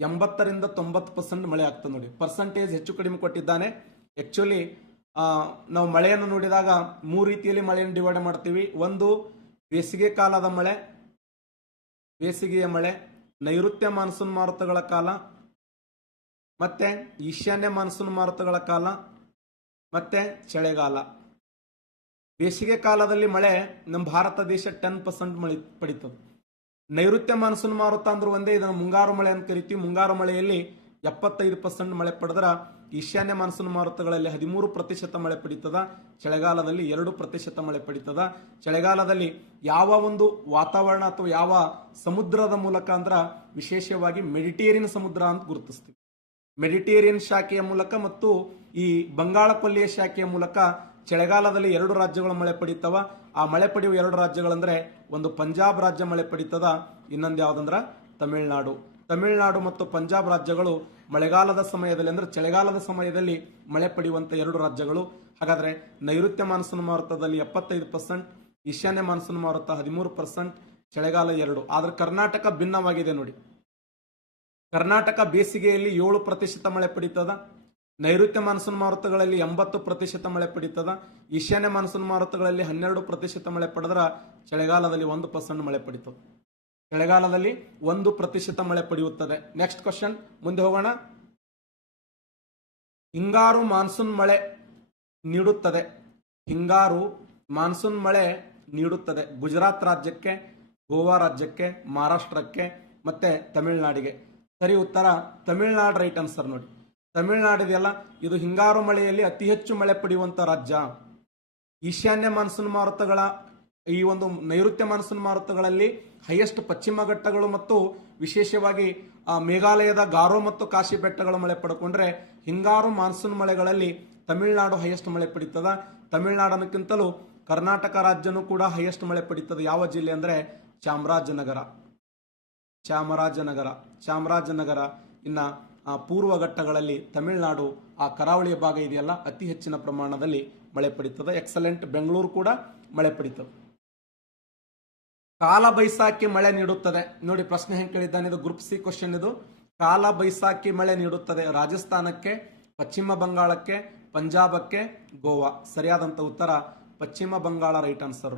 80ರಿಂದ 90% ಮಳೆ ಆಗ್ತದೆ ನೋಡಿ. ಪರ್ಸೆಂಟೇಜ್ ಹೆಚ್ಚು ಕಡಿಮೆ ಕೊಟ್ಟಿದ್ದಾನೆ. ಆಕ್ಚುಲಿ ನಾವು ಮಳೆಯನ್ನು ನೋಡಿದಾಗ 3 ರೀತಿಯಲ್ಲಿ ಮಳೆಯನ್ನು ಡಿವೈಡ್ ಮಾಡ್ತೀವಿ. ಒಂದು ಬೇಸಿಗೆ ಕಾಲದ ಮಳೆ, ಬೇಸಿಗೆಯ ಮಳೆ, ನೈಋತ್ಯ ಮಾನ್ಸೂನ್ ಮಾರುತಗಳ ಕಾಲ, ಮತ್ತೆ ಈಶಾನ್ಯ ಮಾನ್ಸೂನ್ ಮಾರುತಗಳ ಕಾಲ, ಮತ್ತೆ ಚಳಿಗಾಲ. ಬೇಸಿಗೆ ಕಾಲದಲ್ಲಿ ಮಳೆ ನಮ್ಮ ಭಾರತ ದೇಶ 10% ಮಳೆ ಪಡಿತದೆ. ನೈಋತ್ಯ ಮಾನ್ಸೂನ್ ಮಾರುತ ಅಂದ್ರೆ ಒಂದೇ, ಇದನ್ನು ಮುಂಗಾರು ಮಳೆ ಅಂತ ಕರಿತೀವಿ. ಮುಂಗಾರು ಮಳೆಯಲ್ಲಿ 75% ಮಳೆ ಪಡೆದ್ರ ಈಶಾನ್ಯ ಮಾನ್ಸೂನ್ ಮಾರುತಗಳಲ್ಲಿ 13% ಮಳೆ ಪಡಿತದ. ಚಳಿಗಾಲದಲ್ಲಿ 2% ಮಳೆ ಪಡಿತದ. ಚಳಿಗಾಲದಲ್ಲಿ ಯಾವ ಒಂದು ವಾತಾವರಣ ಅಥವಾ ಯಾವ ಸಮುದ್ರದ ಮೂಲಕ ಅಂದ್ರ ವಿಶೇಷವಾಗಿ ಮೆಡಿಟೇರಿಯನ್ ಸಮುದ್ರ ಅಂತ ಗುರುತಿಸ್ತೀವಿ. ಮೆಡಿಟೇರಿಯನ್ ಶಾಖೆಯ ಮೂಲಕ ಮತ್ತು ಈ ಬಂಗಾಳ ಕೊಲ್ಲಿಯ ಶಾಖೆಯ ಮೂಲಕ ಚಳಿಗಾಲದಲ್ಲಿ 2 ರಾಜ್ಯಗಳು ಮಳೆ ಪಡಿತಾವ. ಆ ಮಳೆ ಪಡೆಯುವ 2 ರಾಜ್ಯಗಳಂದ್ರೆ ಒಂದು ಪಂಜಾಬ್ ರಾಜ್ಯ ಮಳೆ ಪಡಿತದ, ಇನ್ನೊಂದು ಯಾವ್ದಂದ್ರ ತಮಿಳುನಾಡು. ತಮಿಳುನಾಡು ಮತ್ತು ಪಂಜಾಬ್ ರಾಜ್ಯಗಳು ಮಳೆಗಾಲದ ಸಮಯದಲ್ಲಿ ಅಂದ್ರೆ ಚಳಿಗಾಲದ ಸಮಯದಲ್ಲಿ ಮಳೆ ಪಡೆಯುವಂತ 2 ರಾಜ್ಯಗಳು. ಹಾಗಾದ್ರೆ ನೈಋತ್ಯ ಮಾನ್ಸೂನ್ ಮಾರುತದಲ್ಲಿ 75%, ಈಶಾನ್ಯ ಮಾನ್ಸೂನ್ ಮಾರುತ 13%, ಚಳಿಗಾಲ 2. ಆದ್ರೆ ಕರ್ನಾಟಕ ಭಿನ್ನವಾಗಿದೆ ನೋಡಿ. ಕರ್ನಾಟಕ ಬೇಸಿಗೆಯಲ್ಲಿ 7% ಮಳೆ ಪಡಿತದ. ನೈಋತ್ಯ ಮಾನ್ಸೂನ್ ಮಾರುತಗಳಲ್ಲಿ 80% ಮಳೆ ಪಡಿತದ. ಈಶಾನ್ಯ ಮಾನ್ಸೂನ್ ಮಾರುತಗಳಲ್ಲಿ 12% ಮಳೆ ಪಡೆದ್ರ ಚಳಿಗಾಲದಲ್ಲಿ 1% ಮಳೆ ಪಡಿತದೆ. ಚಳಿಗಾಲದಲ್ಲಿ 1% ಮಳೆ ಪಡೆಯುತ್ತದೆ. ನೆಕ್ಸ್ಟ್ ಕ್ವಶನ್, ಮುಂದೆ ಹೋಗೋಣ. ಹಿಂಗಾರು ಮಾನ್ಸೂನ್ ಮಳೆ ನೀಡುತ್ತದೆ. ಹಿಂಗಾರು ಮಾನ್ಸೂನ್ ಮಳೆ ನೀಡುತ್ತದೆ ಗುಜರಾತ್ ರಾಜ್ಯಕ್ಕೆ, ಗೋವಾ ರಾಜ್ಯಕ್ಕೆ, ಮಹಾರಾಷ್ಟ್ರಕ್ಕೆ ಮತ್ತೆ ತಮಿಳುನಾಡಿಗೆ. ಸರಿ ಉತ್ತರ ತಮಿಳುನಾಡು ರೈಟ್ ಆನ್ಸರ್ ನೋಡಿ. ತಮಿಳುನಾಡಿದೆಯಲ್ಲ, ಇದು ಹಿಂಗಾರು ಮಳೆಯಲ್ಲಿ ಅತಿ ಹೆಚ್ಚು ಮಳೆ ಪಡೆಯುವಂತ ರಾಜ್ಯ. ಈಶಾನ್ಯ ಮಾನ್ಸೂನ್ ಮಾರುತಗಳ ಈ ಒಂದು ನೈಋತ್ಯ ಮಾನ್ಸೂನ್ ಮಾರುತಗಳಲ್ಲಿ ಹೈಯೆಸ್ಟ್ ಪಶ್ಚಿಮ ಘಟ್ಟಗಳು ಮತ್ತು ವಿಶೇಷವಾಗಿ ಮೇಘಾಲಯದ ಗಾರೋ ಮತ್ತು ಕಾಶಿ ಬೆಟ್ಟಗಳು ಮಳೆ ಪಡ್ಕೊಂಡ್ರೆ, ಹಿಂಗಾರು ಮಾನ್ಸೂನ್ ಮಳೆಗಳಲ್ಲಿ ತಮಿಳುನಾಡು ಹೈಯೆಸ್ಟ್ ಮಳೆ ಪಡಿತದ. ತಮಿಳುನಾಡನಕ್ಕಿಂತಲೂ ಕರ್ನಾಟಕ ರಾಜ್ಯನೂ ಕೂಡ ಹೈಯೆಸ್ಟ್ ಮಳೆ ಪಡಿತದೆ. ಯಾವ ಜಿಲ್ಲೆ ಅಂದ್ರೆ ಚಾಮರಾಜನಗರ. ಚಾಮರಾಜನಗರ. ಇನ್ನ ಪೂರ್ವ ಘಟ್ಟಗಳಲ್ಲಿ ತಮಿಳುನಾಡು ಆ ಕರಾವಳಿಯ ಭಾಗ ಇದೆಯಲ್ಲ, ಅತಿ ಹೆಚ್ಚಿನ ಪ್ರಮಾಣದಲ್ಲಿ ಮಳೆ ಪಡಿತದೆ. ಎಕ್ಸಲೆಂಟ್. ಬೆಂಗಳೂರು ಕೂಡ ಮಳೆ ಪಡಿತದೆ. ಕಾಲ ಬೈಸಾಖಿ ಮಳೆ ನೀಡುತ್ತದೆ ನೋಡಿ. ಪ್ರಶ್ನೆ ಹೆಂಗೆ ಕೇಳಿದ್ದಾನೆ, ಇದು ಗ್ರೂಪ್ ಸಿ ಕ್ವಶನ್. ಇದು ಕಾಲ ಬೈಸಾಖಿ ಮಳೆ ನೀಡುತ್ತದೆ ರಾಜಸ್ಥಾನಕ್ಕೆ, ಪಶ್ಚಿಮ ಬಂಗಾಳಕ್ಕೆ, ಪಂಜಾಬಕ್ಕೆ, ಗೋವಾ. ಸರಿಯಾದಂತ ಉತ್ತರ ಪಶ್ಚಿಮ ಬಂಗಾಳ ರೈಟ್ ಆನ್ಸರ್.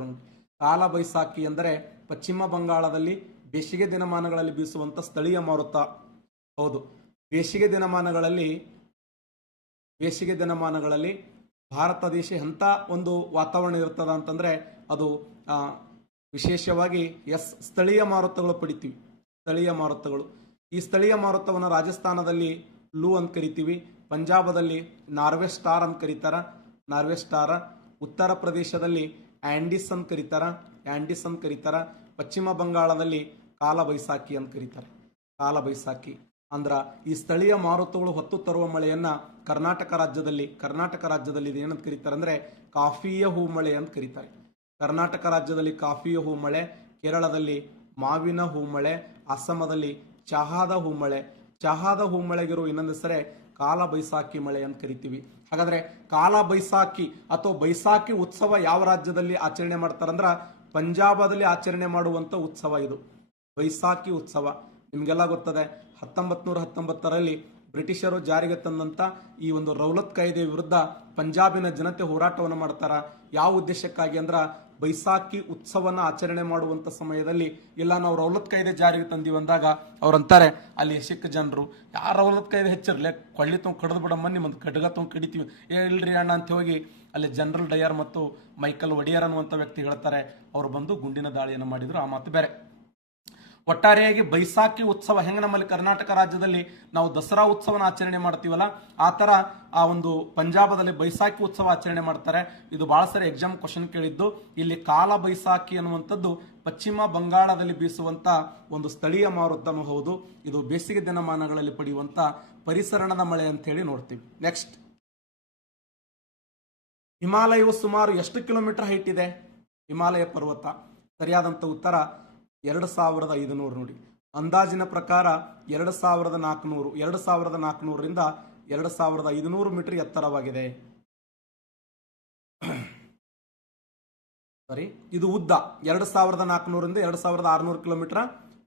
ಕಾಲ ಬೈಸಾಖಿ ಎಂದರೆ ಪಶ್ಚಿಮ ಬಂಗಾಳದಲ್ಲಿ ಬೇಸಿಗೆ ದಿನಮಾನಗಳಲ್ಲಿ ಬೀಸುವಂತ ಸ್ಥಳೀಯ ಮಾರುತ. ಹೌದು, ಬೇಸಿಗೆ ದಿನಮಾನಗಳಲ್ಲಿ ಭಾರತ ದೇಶ ಎಂಥ ಒಂದು ವಾತಾವರಣ ಇರ್ತದ ಅಂತಂದ್ರೆ ಅದು ವಿಶೇಷವಾಗಿ ಸ್ಥಳೀಯ ಮಾರುತಗಳು ಪಡಿತೀವಿ. ಸ್ಥಳೀಯ ಮಾರುತಗಳು. ಈ ಸ್ಥಳೀಯ ಮಾರುತವನ್ನು ರಾಜಸ್ಥಾನದಲ್ಲಿ ಲೂ ಅಂತ ಕರಿತೀವಿ, ಪಂಜಾಬದಲ್ಲಿ ನಾರ್ವೆ ಸ್ಟಾರ್ ಅಂತ ಕರೀತಾರ, ಉತ್ತರ ಪ್ರದೇಶದಲ್ಲಿ ಆಂಡಿಸ್ ಅಂತ ಕರೀತಾರ, ಪಶ್ಚಿಮ ಬಂಗಾಳದಲ್ಲಿ ಕಾಲ ಬೈಸಾಖಿ ಅಂತ ಕರೀತಾರೆ. ಕಾಲ ಬೈಸಾಖಿ ಅಂದ್ರ ಈ ಸ್ಥಳೀಯ ಮಾರುತಗಳು ಹೊತ್ತು ತರುವ ಮಳೆಯನ್ನ ಕರ್ನಾಟಕ ರಾಜ್ಯದಲ್ಲಿ ಏನಂತ ಕರೀತಾರೆ ಅಂದ್ರೆ ಕಾಫಿಯ ಹೂ ಮಳೆ ಅಂತ ಕರೀತಾರೆ. ಕರ್ನಾಟಕ ರಾಜ್ಯದಲ್ಲಿ ಕಾಫಿಯ ಹೂ ಮಳೆ, ಕೇರಳದಲ್ಲಿ ಮಾವಿನ ಹೂ ಮಳೆ, ಅಸ್ಸಾಮದಲ್ಲಿ ಚಹಾದ ಹೂ ಮಳೆಗಿರುವ ಇನ್ನೊಂದು ಹೆಸರೇ ಕಾಲ ಬೈಸಾಖಿ ಮಳೆ ಅಂತ ಕರಿತೀವಿ. ಹಾಗಾದ್ರೆ ಕಾಲ ಬೈಸಾಖಿ ಅಥವಾ ಬೈಸಾಖಿ ಉತ್ಸವ ಯಾವ ರಾಜ್ಯದಲ್ಲಿ ಆಚರಣೆ ಮಾಡ್ತಾರಂದ್ರ ಪಂಜಾಬದಲ್ಲಿ ಆಚರಣೆ ಮಾಡುವಂತ ಉತ್ಸವ ಇದು. ಬೈಸಾಖಿ ಉತ್ಸವ ನಿಮಗೆಲ್ಲ ಗೊತ್ತದೆ. 1919ರಲ್ಲಿ ಬ್ರಿಟಿಷರು ಜಾರಿಗೆ ತಂದಂಥ ಈ ಒಂದು ರೌಲತ್ ಕಾಯ್ದೆ ವಿರುದ್ಧ ಪಂಜಾಬಿನ ಜನತೆ ಹೋರಾಟವನ್ನು ಮಾಡ್ತಾರ. ಯಾವ ಉದ್ದೇಶಕ್ಕಾಗಿ ಅಂದ್ರೆ ಬೈಸಾಖಿ ಉತ್ಸವನ ಆಚರಣೆ ಮಾಡುವಂಥ ಸಮಯದಲ್ಲಿ ಇಲ್ಲ ನಾವು ರೌಲತ್ ಕಾಯ್ದೆ ಜಾರಿಗೆ ತಂದೀವಿ ಅಂದಾಗ ಅವ್ರಂತಾರೆ ಅಲ್ಲಿ ಸಿಖ್ ಜನರು ಯಾರು ರೌಲತ್ ಕಾಯ್ದೆ ಹೆಚ್ಚಿರ್ಲೆ ಕೊಳ್ಳಿ ತೊಗೊಂಡು ಕಡ್ದು ಬಿಡಮ್ಮ ನಿಮ್ಮದು ಖಡ್ಗ ತೊಗೊಂಡು ಕಡಿತೀವಿ ಇಲ್ರಿ ಅಣ್ಣ ಅಂತ ಹೋಗಿ ಅಲ್ಲಿ ಜನರಲ್ ಡಯರ್ ಮತ್ತು ಮೈಕಲ್ ಒಡಿಯರ್ ಅನ್ನುವಂಥ ವ್ಯಕ್ತಿ ಹೇಳ್ತಾರೆ. ಅವರು ಬಂದು ಗುಂಡಿನ ದಾಳಿಯನ್ನು ಮಾಡಿದ್ರು. ಆ ಮಾತು ಬೇರೆ. ಒಟ್ಟಾರೆಯಾಗಿ ಬೈಸಾಖಿ ಉತ್ಸವ ಹೆಂಗೆ ನಮ್ಮಲ್ಲಿ ಕರ್ನಾಟಕ ರಾಜ್ಯದಲ್ಲಿ ನಾವು ದಸರಾ ಉತ್ಸವನ ಆಚರಣೆ ಮಾಡ್ತೀವಲ್ಲ ಆ ಥರ ಆ ಒಂದು ಪಂಜಾಬದಲ್ಲಿ ಬೈಸಾಖಿ ಉತ್ಸವ ಆಚರಣೆ ಮಾಡ್ತಾರೆ. ಇದು ಬಹಳ ಸರಿ ಎಕ್ಸಾಮ್ ಕ್ವಶನ್ ಕೇಳಿದ್ದು. ಇಲ್ಲಿ ಕಾಲ ಬೈಸಾಖಿ ಅನ್ನುವಂಥದ್ದು ಪಶ್ಚಿಮ ಬಂಗಾಳದಲ್ಲಿ ಬೀಸುವಂತ ಒಂದು ಸ್ಥಳೀಯ ಮಾರುತನೂ ಹೌದು. ಇದು ಬೇಸಿಗೆ ದಿನಮಾನಗಳಲ್ಲಿ ಪಡೆಯುವಂತ ಪರಿಸರಣದ ಮಳೆ ಅಂತ ಹೇಳಿ ನೋಡ್ತೀವಿ. ನೆಕ್ಸ್ಟ್, ಹಿಮಾಲಯವು ಸುಮಾರು ಎಷ್ಟು ಕಿಲೋಮೀಟರ್ ಹೈಟ್ ಇದೆ? ಹಿಮಾಲಯ ಪರ್ವತ ಸರಿಯಾದಂಥ ಉತ್ತರ 2500 ನೋಡಿ. ಅಂದಾಜಿನ ಪ್ರಕಾರ 2400 2400ರಿಂದ 2500 ಮೀಟರ್ ಎತ್ತರವಾಗಿದೆ. ಸರಿ, ಇದು ಉದ್ದ 2400ರಿಂದ 2600 ಕಿಲೋಮೀಟರ್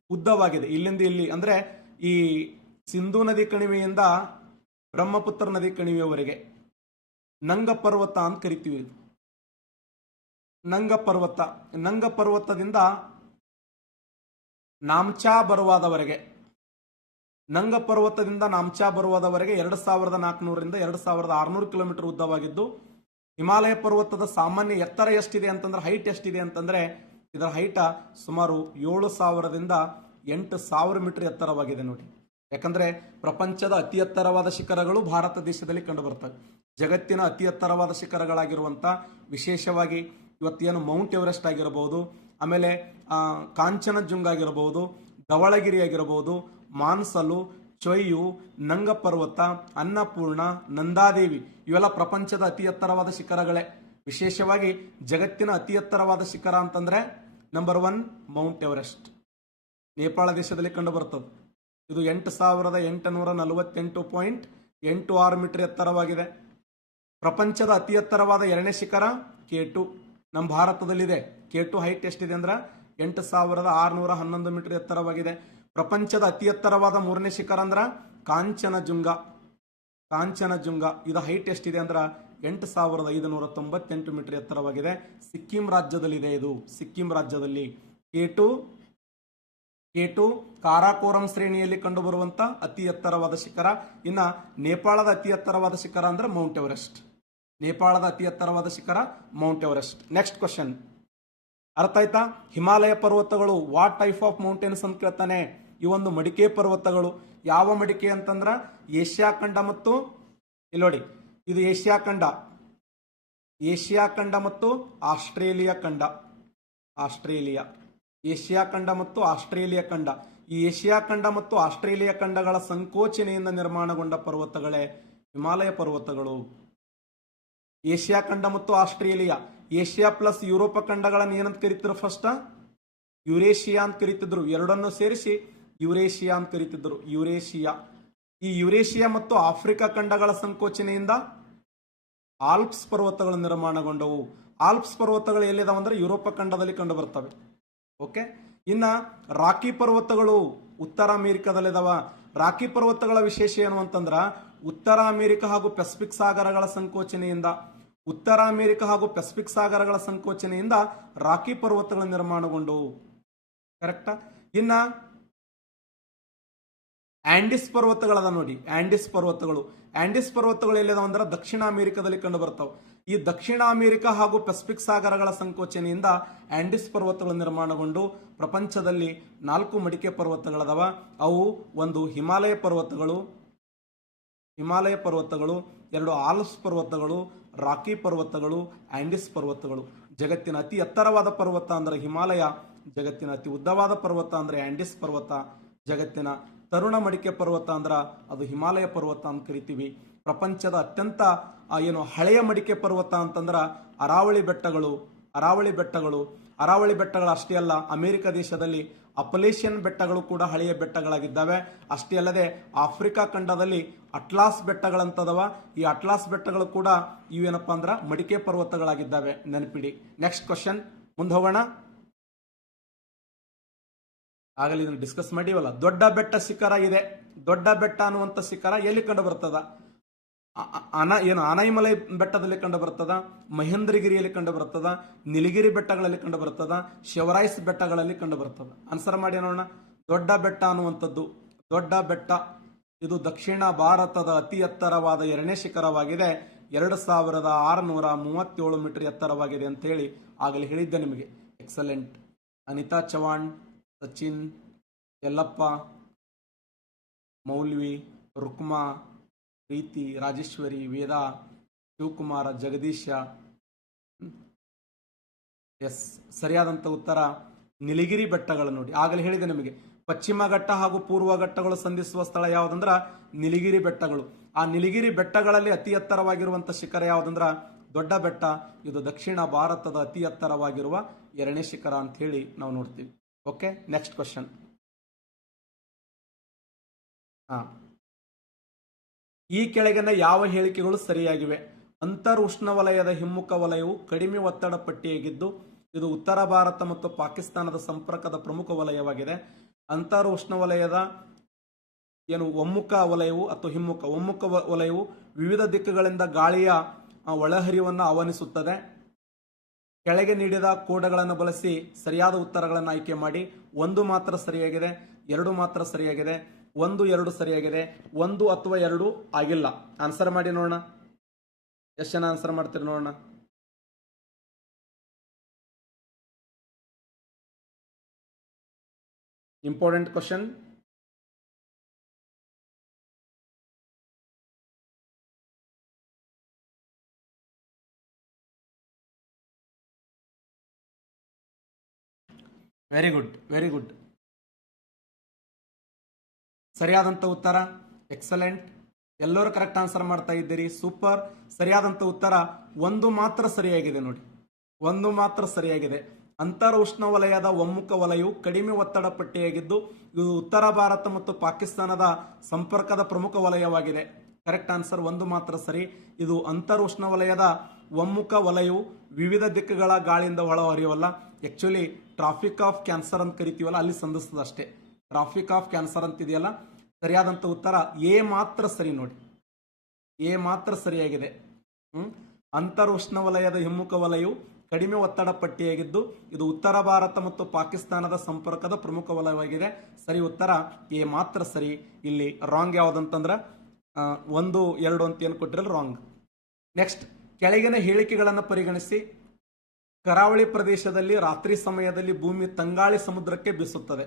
ಉದ್ದವಾಗಿದೆ. ಇಲ್ಲಿಂದ ಇಲ್ಲಿ ಅಂದ್ರೆ ಈ ಸಿಂಧೂ ನದಿ ಕಣಿವೆಯಿಂದ ಬ್ರಹ್ಮಪುತ್ರ ನದಿ ಕಣಿವೆಯವರೆಗೆ ನಂಗ ಪರ್ವತ ಅಂತ ಕರಿತೀವಿ. ನಂಗ ಪರ್ವತದಿಂದ ನಾಮ್ಚಾ ಬರುವಾದವರೆಗೆ, ನಂಗ ಪರ್ವತದಿಂದ ನಾಮ್ಚಾ ಬರುವಾದವರೆಗೆ 2400ರಿಂದ 2600 ಕಿಲೋಮೀಟರ್ ಉದ್ದವಾಗಿದ್ದು, ಹಿಮಾಲಯ ಪರ್ವತದ ಸಾಮಾನ್ಯ ಎತ್ತರ ಎಷ್ಟಿದೆ ಅಂತಂದ್ರೆ ಹೈಟ್ ಎಷ್ಟಿದೆ ಅಂತಂದ್ರೆ ಇದರ ಹೈಟ ಸುಮಾರು 7000ದಿಂದ 8000 ಮೀಟರ್ ಎತ್ತರವಾಗಿದೆ ನೋಡಿ. ಯಾಕಂದ್ರೆ ಪ್ರಪಂಚದ ಅತಿ ಎತ್ತರವಾದ ಶಿಖರಗಳು ಭಾರತ ದೇಶದಲ್ಲಿ ಕಂಡು ಬರ್ತವೆ. ಜಗತ್ತಿನ ಅತಿ ಎತ್ತರವಾದ ಶಿಖರಗಳಾಗಿರುವಂತ ವಿಶೇಷವಾಗಿ ಇವತ್ತೇನು ಮೌಂಟ್ ಎವರೆಸ್ಟ್ ಆಗಿರಬಹುದು, ಆಮೇಲೆ ಕಾಂಚನಜುಂಗ ಆಗಿರಬಹುದು, ಧವಳಗಿರಿ ಆಗಿರಬಹುದು, ಮಾನ್ಸಲು, ಚೊಯ್ಯು, ನಂಗ ಪರ್ವತ, ಅನ್ನಪೂರ್ಣ, ನಂದಾದೇವಿ ಇವೆಲ್ಲ ಪ್ರಪಂಚದ ಅತಿ ಎತ್ತರವಾದ ಶಿಖರಗಳೇ. ವಿಶೇಷವಾಗಿ ಜಗತ್ತಿನ ಅತಿ ಎತ್ತರವಾದ ಶಿಖರ ಅಂತಂದ್ರೆ ನಂಬರ್ 1 ಮೌಂಟ್ ಎವರೆಸ್ಟ್, ನೇಪಾಳ ದೇಶದಲ್ಲಿ ಕಂಡು ಬರ್ತದೆ. ಇದು 8848.86 ಮೀಟರ್ ಎತ್ತರವಾಗಿದೆ. ಪ್ರಪಂಚದ ಅತಿ ಎತ್ತರವಾದ ಎರಡನೇ ಶಿಖರ K2 ನಮ್ಮ ಭಾರತದಲ್ಲಿದೆ. K2 ಹೈಟ್ ಎಷ್ಟಿದೆ ಅಂದ್ರೆ 8611 ಮೀಟರ್ ಎತ್ತರವಾಗಿದೆ. ಪ್ರಪಂಚದ ಅತಿ ಎತ್ತರವಾದ ಮೂರನೇ ಶಿಖರ ಅಂದ್ರ ಕಾಂಚನಜುಂಗ. ಇದು ಹೈಟ್ ಎಷ್ಟಿದೆ ಅಂದ್ರ 8598 ಮೀಟರ್ ಎತ್ತರವಾಗಿದೆ. ಸಿಕ್ಕಿಂ ರಾಜ್ಯದಲ್ಲಿದೆ. ಇದು ಸಿಕ್ಕಿಂ ರಾಜ್ಯದಲ್ಲಿ K2 ಕಾರಾಕೋರಂ ಶ್ರೇಣಿಯಲ್ಲಿ ಕಂಡುಬರುವಂತ ಅತಿ ಎತ್ತರವಾದ ಶಿಖರ. ಇನ್ನ ನೇಪಾಳದ ಅತಿ ಎತ್ತರವಾದ ಶಿಖರ ಅಂದ್ರೆ ಮೌಂಟ್ ಎವರೆಸ್ಟ್. ನೇಪಾಳದ ಅತಿ ಎತ್ತರವಾದ ಶಿಖರ ಮೌಂಟ್ ಎವರೆಸ್ಟ್. ನೆಕ್ಸ್ಟ್ ಕ್ವಶನ್ ಅರ್ಥ ಆಯ್ತಾ? ಹಿಮಾಲಯ ಪರ್ವತಗಳು ವಾಟ್ ಟೈಪ್ ಆಫ್ ಮೌಂಟೇನ್ಸ್ ಅಂತ ಕೇಳ್ತಾನೆ. ಇವೊಂದು ಮಡಿಕೆ ಪರ್ವತಗಳು. ಯಾವ ಮಡಿಕೆ ಅಂತಂದ್ರ ಏಷ್ಯಾ ಖಂಡ ಮತ್ತು ಇಲ್ಲಿ ನೋಡಿ, ಇದು ಏಷ್ಯಾ ಖಂಡ ಮತ್ತು ಆಸ್ಟ್ರೇಲಿಯಾ ಖಂಡ. ಏಷ್ಯಾ ಖಂಡ ಮತ್ತು ಆಸ್ಟ್ರೇಲಿಯಾ ಖಂಡ. ಈ ಏಷ್ಯಾ ಖಂಡ ಮತ್ತು ಆಸ್ಟ್ರೇಲಿಯಾ ಖಂಡಗಳ ಸಂಕೋಚನೆಯಿಂದ ನಿರ್ಮಾಣಗೊಂಡ ಪರ್ವತಗಳೇ ಹಿಮಾಲಯ ಪರ್ವತಗಳು. ಏಷ್ಯಾ ಖಂಡ ಮತ್ತು ಆಸ್ಟ್ರೇಲಿಯಾ, ಏಷ್ಯಾ ಪ್ಲಸ್ ಯುರೋಪ ಖಂಡಗಳನ್ನು ಏನಂತ ಕರೀತಿದ್ರು? ಫಸ್ಟ್ ಯುರೇಷಿಯಾ ಅಂತ ಕರೀತಿದ್ರು. ಎರಡನ್ನು ಸೇರಿಸಿ ಯುರೇಷಿಯಾ ಅಂತ ಕರೀತಿದ್ರು. ಈ ಯುರೇಷಿಯಾ ಮತ್ತು ಆಫ್ರಿಕಾ ಖಂಡಗಳ ಸಂಕೋಚನೆಯಿಂದ ಆಲ್ಪ್ಸ್ ಪರ್ವತಗಳು ನಿರ್ಮಾಣಗೊಂಡವು. ಆಲ್ಪ್ಸ್ ಪರ್ವತಗಳು ಎಲ್ಲಿದಾವ ಅಂದ್ರೆ ಯುರೋಪ ಖಂಡದಲ್ಲಿ ಕಂಡು ಬರ್ತವೆ. ಓಕೆ, ಇನ್ನ ರಾಕಿ ಪರ್ವತಗಳು ಉತ್ತರ ಅಮೆರಿಕದಲ್ಲಿದಾವ. ರಾಕಿ ಪರ್ವತಗಳ ವಿಶೇಷ ಏನು ಅಂತಂದ್ರ ಉತ್ತರ ಅಮೆರಿಕ ಹಾಗೂ ಪೆಸಿಫಿಕ್ ಸಾಗರಗಳ ಸಂಕೋಚನೆಯಿಂದ ರಾಕಿ ಪರ್ವತಗಳ ನಿರ್ಮಾಣಗೊಂಡವು. ಕರೆಕ್ಟಾ? ಇನ್ನ ಆಂಡಿಸ್ ಪರ್ವತಗಳದ ನೋಡಿ. ಆಂಡಿಸ್ ಪರ್ವತಗಳು ಎಲ್ಲಿದಾವ ಅಂದ್ರೆ ದಕ್ಷಿಣ ಅಮೆರಿಕದಲ್ಲಿ ಕಂಡು ಬರ್ತಾವ. ಈ ದಕ್ಷಿಣ ಅಮೆರಿಕ ಹಾಗೂ ಪೆಸಿಫಿಕ್ ಸಾಗರಗಳ ಸಂಕೋಚನೆಯಿಂದ ಆಂಡಿಸ್ ಪರ್ವತಗಳು ನಿರ್ಮಾಣಗೊಂಡು ಪ್ರಪಂಚದಲ್ಲಿ 4 ಮಡಿಕೆ ಪರ್ವತಗಳದವ. ಅವು ಒಂದು ಹಿಮಾಲಯ ಪರ್ವತಗಳು, 2 ಆಲ್ಪ್ಸ್ ಪರ್ವತಗಳು, ರಾಕಿ ಪರ್ವತಗಳು, ಆಂಡಿಸ್ ಪರ್ವತಗಳು. ಜಗತ್ತಿನ ಅತಿ ಎತ್ತರವಾದ ಪರ್ವತ ಅಂದ್ರೆ ಹಿಮಾಲಯ, ಜಗತ್ತಿನ ಅತಿ ಉದ್ದವಾದ ಪರ್ವತ ಅಂದ್ರೆ ಆಂಡಿಸ್ ಪರ್ವತ, ಜಗತ್ತಿನ ತರುಣ ಮಡಿಕೆ ಪರ್ವತ ಅಂದ್ರ ಅದು ಹಿಮಾಲಯ ಪರ್ವತ ಅಂತ ಕರಿತೀವಿ. ಪ್ರಪಂಚದ ಅತ್ಯಂತ ಹಳೆಯ ಮಡಿಕೆ ಪರ್ವತ ಅಂತಂದ್ರ ಅರಾವಳಿ ಬೆಟ್ಟಗಳು ಅಷ್ಟೇ ಅಲ್ಲ, ಅಮೆರಿಕ ದೇಶದಲ್ಲಿ ಅಪಲೇಷಿಯನ್ ಬೆಟ್ಟಗಳು ಕೂಡ ಹಳೆಯ ಬೆಟ್ಟಗಳಾಗಿದ್ದಾವೆ. ಅಷ್ಟೇ ಅಲ್ಲದೆ ಆಫ್ರಿಕಾ ಖಂಡದಲ್ಲಿ ಅಟ್ಲಾಸ್ ಬೆಟ್ಟಗಳಂತದವ. ಈ ಅಟ್ಲಾಸ್ ಬೆಟ್ಟಗಳು ಕೂಡ ಇವೇನಪ್ಪ ಅಂದ್ರ ಮಡಿಕೆ ಪರ್ವತಗಳಾಗಿದ್ದಾವೆ, ನೆನಪಿಡಿ. ನೆಕ್ಸ್ಟ್ ಕ್ವಶನ್ ಮುಂದೆ ಹೋಗೋಣ. ಆಗಲಿ ಇದನ್ನು ಡಿಸ್ಕಸ್ ಮಾಡಿವಲ್ಲ. ದೊಡ್ಡ ಬೆಟ್ಟ ಶಿಖರ ಇದೆ. ದೊಡ್ಡ ಬೆಟ್ಟ ಅನ್ನುವಂಥ ಶಿಖರ ಎಲ್ಲಿ ಕಂಡು ಬರ್ತದ? ಆನೈಮಲೈ ಬೆಟ್ಟದಲ್ಲಿ ಕಂಡು ಬರ್ತದ, ಮಹೇಂದ್ರಗಿರಿಯಲ್ಲಿ ಕಂಡು ಬರ್ತದ, ನೀಲಗಿರಿ ಬೆಟ್ಟಗಳಲ್ಲಿ ಕಂಡು ಬರ್ತದ, ಶಿವರಾಯ್ಸ್ ಬೆಟ್ಟಗಳಲ್ಲಿ ಕಂಡು ಬರ್ತದ. ಆನ್ಸರ್ ಮಾಡಿ ನೋಡೋಣ. ದೊಡ್ಡ ಬೆಟ್ಟ ಅನ್ನುವಂಥದ್ದು, ದೊಡ್ಡ ಬೆಟ್ಟ ಇದು ದಕ್ಷಿಣ ಭಾರತದ ಅತಿ ಎತ್ತರವಾದ 2ನೇ ಶಿಖರವಾಗಿದೆ. 2637 ಮೀಟರ್ ಎತ್ತರವಾಗಿದೆ ಅಂತ ಹೇಳಿ ಆಗಲೇ ಹೇಳಿದ್ದೆ ನಿಮಗೆ. ಎಕ್ಸಲೆಂಟ್. ಅನಿತಾ ಚವಾಣ್, ಸಚಿನ್, ಯಲ್ಲಪ್ಪ, ಮೌಲ್ವಿ, ರುಕ್ಮಾ, ಪ್ರೀತಿ, ರಾಜೇಶ್ವರಿ, ವೇದಾ, ಶಿವಕುಮಾರ, ಜಗದೀಶ. ಎಸ್, ಸರಿಯಾದಂಥ ಉತ್ತರ ನೀಲಗಿರಿ ಬೆಟ್ಟಗಳು ನೋಡಿ. ಆಗಲೇ ಹೇಳಿದೆ ನಿಮಗೆ, ಪಶ್ಚಿಮ ಘಟ್ಟ ಹಾಗೂ ಪೂರ್ವ ಘಟ್ಟಗಳು ಸಂಧಿಸುವ ಸ್ಥಳ ಯಾವುದಂದ್ರ ನೀಲಗಿರಿ ಬೆಟ್ಟಗಳು. ಆ ನೀಲಗಿರಿ ಬೆಟ್ಟಗಳಲ್ಲಿ ಅತಿ ಎತ್ತರವಾಗಿರುವಂಥ ಶಿಖರ ಯಾವುದಂದ್ರ ದೊಡ್ಡ ಬೆಟ್ಟ. ಇದು ದಕ್ಷಿಣ ಭಾರತದ ಅತಿ ಎತ್ತರವಾಗಿರುವ 2ನೇ ಶಿಖರ ಅಂತ ಹೇಳಿ ನಾವು ನೋಡ್ತೀವಿ. Okay, next question. ಈ ಕೆಳಗಿನ ಯಾವ ಹೇಳಿಕೆಗಳು ಸರಿಯಾಗಿವೆ? ಅಂತರ್ ಉಷ್ಣವಲಯದ ಹಿಮ್ಮುಖ ವಲಯವು ಕಡಿಮೆ ಒತ್ತಡ ಪಟ್ಟಿಯಾಗಿದ್ದು ಇದು ಉತ್ತರ ಭಾರತ ಮತ್ತು ಪಾಕಿಸ್ತಾನದ ಸಂಪರ್ಕದ ಪ್ರಮುಖ ವಲಯವಾಗಿದೆ. ಅಂತರ್ ಉಷ್ಣವಲಯದ ಒಮ್ಮುಖ ವಲಯವು ಅಥವಾ ಒಮ್ಮುಖ ವಲಯವು ವಿವಿಧ ದಿಕ್ಕುಗಳಿಂದ ಗಾಳಿಯ ಒಳಹರಿವನ್ನು ಆಹ್ವಾನಿಸುತ್ತದೆ. ಕೆಳಗೆ ನೀಡಿದ ಕೋಡ್ಗಳನ್ನು ಬಳಸಿ ಸರಿಯಾದ ಉತ್ತರಗಳನ್ನು ಆಯ್ಕೆ ಮಾಡಿ. 1 ಮಾತ್ರ ಸರಿಯಾಗಿದೆ, 2 ಮಾತ್ರ ಸರಿಯಾಗಿದೆ, 1, 2 ಸರಿಯಾಗಿದೆ, 1 ಅಥವಾ 2 ಆಗಿಲ್ಲ. ಆನ್ಸರ್ ಮಾಡಿ ನೋಡೋಣ. ಎಷ್ಟು ಜನ ಆನ್ಸರ್ ಮಾಡ್ತೀರಿ ನೋಡೋಣ. Important question. Very good, very good. ಸರಿಯಾದಂಥ ಉತ್ತರ ಎಕ್ಸಲೆಂಟ್. ಎಲ್ಲರೂ ಕರೆಕ್ಟ್ ಆನ್ಸರ್ ಮಾಡ್ತಾ ಇದ್ದೀರಿ, ಸೂಪರ್. ಸರಿಯಾದಂಥ ಉತ್ತರ 1 ಮಾತ್ರ ಸರಿಯಾಗಿದೆ ನೋಡಿ, 1 ಮಾತ್ರ ಸರಿಯಾಗಿದೆ. ಅಂತರ್ ಉಷ್ಣವಲಯದ ಒಮ್ಮುಖ ವಲಯವು ಕಡಿಮೆ ಒತ್ತಡ ಪಟ್ಟಿಯಾಗಿದ್ದು ಇದು ಉತ್ತರ ಭಾರತ ಮತ್ತು ಪಾಕಿಸ್ತಾನದ ಸಂಪರ್ಕದ ಪ್ರಮುಖ ವಲಯವಾಗಿದೆ. ಕರೆಕ್ಟ್ ಆನ್ಸರ್ 1 ಮಾತ್ರ ಸರಿ. ಇದು ಅಂತರ್ ಉಷ್ಣವಲಯದ ಒಮ್ಮುಖ ವಲಯವು ವಿವಿಧ ದಿಕ್ಕುಗಳ ಗಾಳಿಯಿಂದ ಹೊರಹರಿಯವಲ್ಲ. ಆಕ್ಚುಲಿ ಟ್ರಾಫಿಕ್ ಆಫ್ ಕ್ಯಾನ್ಸರ್ ಅಂತ ಕರಿತೀವಲ್ಲ, ಅಲ್ಲಿ ಸಂಧಿಸ್ತದ ಅಷ್ಟೇ. ಟ್ರಾಫಿಕ್ ಆಫ್ ಕ್ಯಾನ್ಸರ್ ಅಂತಿದೆಯಲ್ಲ. ಸರಿಯಾದಂಥ ಉತ್ತರ ಎ ಮಾತ್ರ ಸರಿ ನೋಡಿ, ಎ ಮಾತ್ರ ಸರಿಯಾಗಿದೆ. ಅಂತರ್ ಉಷ್ಣವಲಯದ ಹಿಮ್ಮುಖ ವಲಯವು ಕಡಿಮೆ ಒತ್ತಡ ಪಟ್ಟಿಯಾಗಿದ್ದು ಇದು ಉತ್ತರ ಭಾರತ ಮತ್ತು ಪಾಕಿಸ್ತಾನದ ಸಂಪರ್ಕದ ಪ್ರಮುಖ ವಲಯವಾಗಿದೆ. ಸರಿ ಉತ್ತರ ಎ ಮಾತ್ರ ಸರಿ. ಇಲ್ಲಿ ರಾಂಗ್ ಯಾವುದಂತಂದ್ರೆ 1, 2 ಅಂತ ಏನು ಕೊಟ್ಟಿರಲ್ಲ, ರಾಂಗ್. ನೆಕ್ಸ್ಟ್, ಕೆಳಗಿನ ಹೇಳಿಕೆಗಳನ್ನು ಪರಿಗಣಿಸಿ. ಕರಾವಳಿ ಪ್ರದೇಶದಲ್ಲಿ ರಾತ್ರಿ ಸಮಯದಲ್ಲಿ ಭೂಮಿ ತಂಗಾಳಿ ಸಮುದ್ರಕ್ಕೆ ಬೀಸುತ್ತದೆ.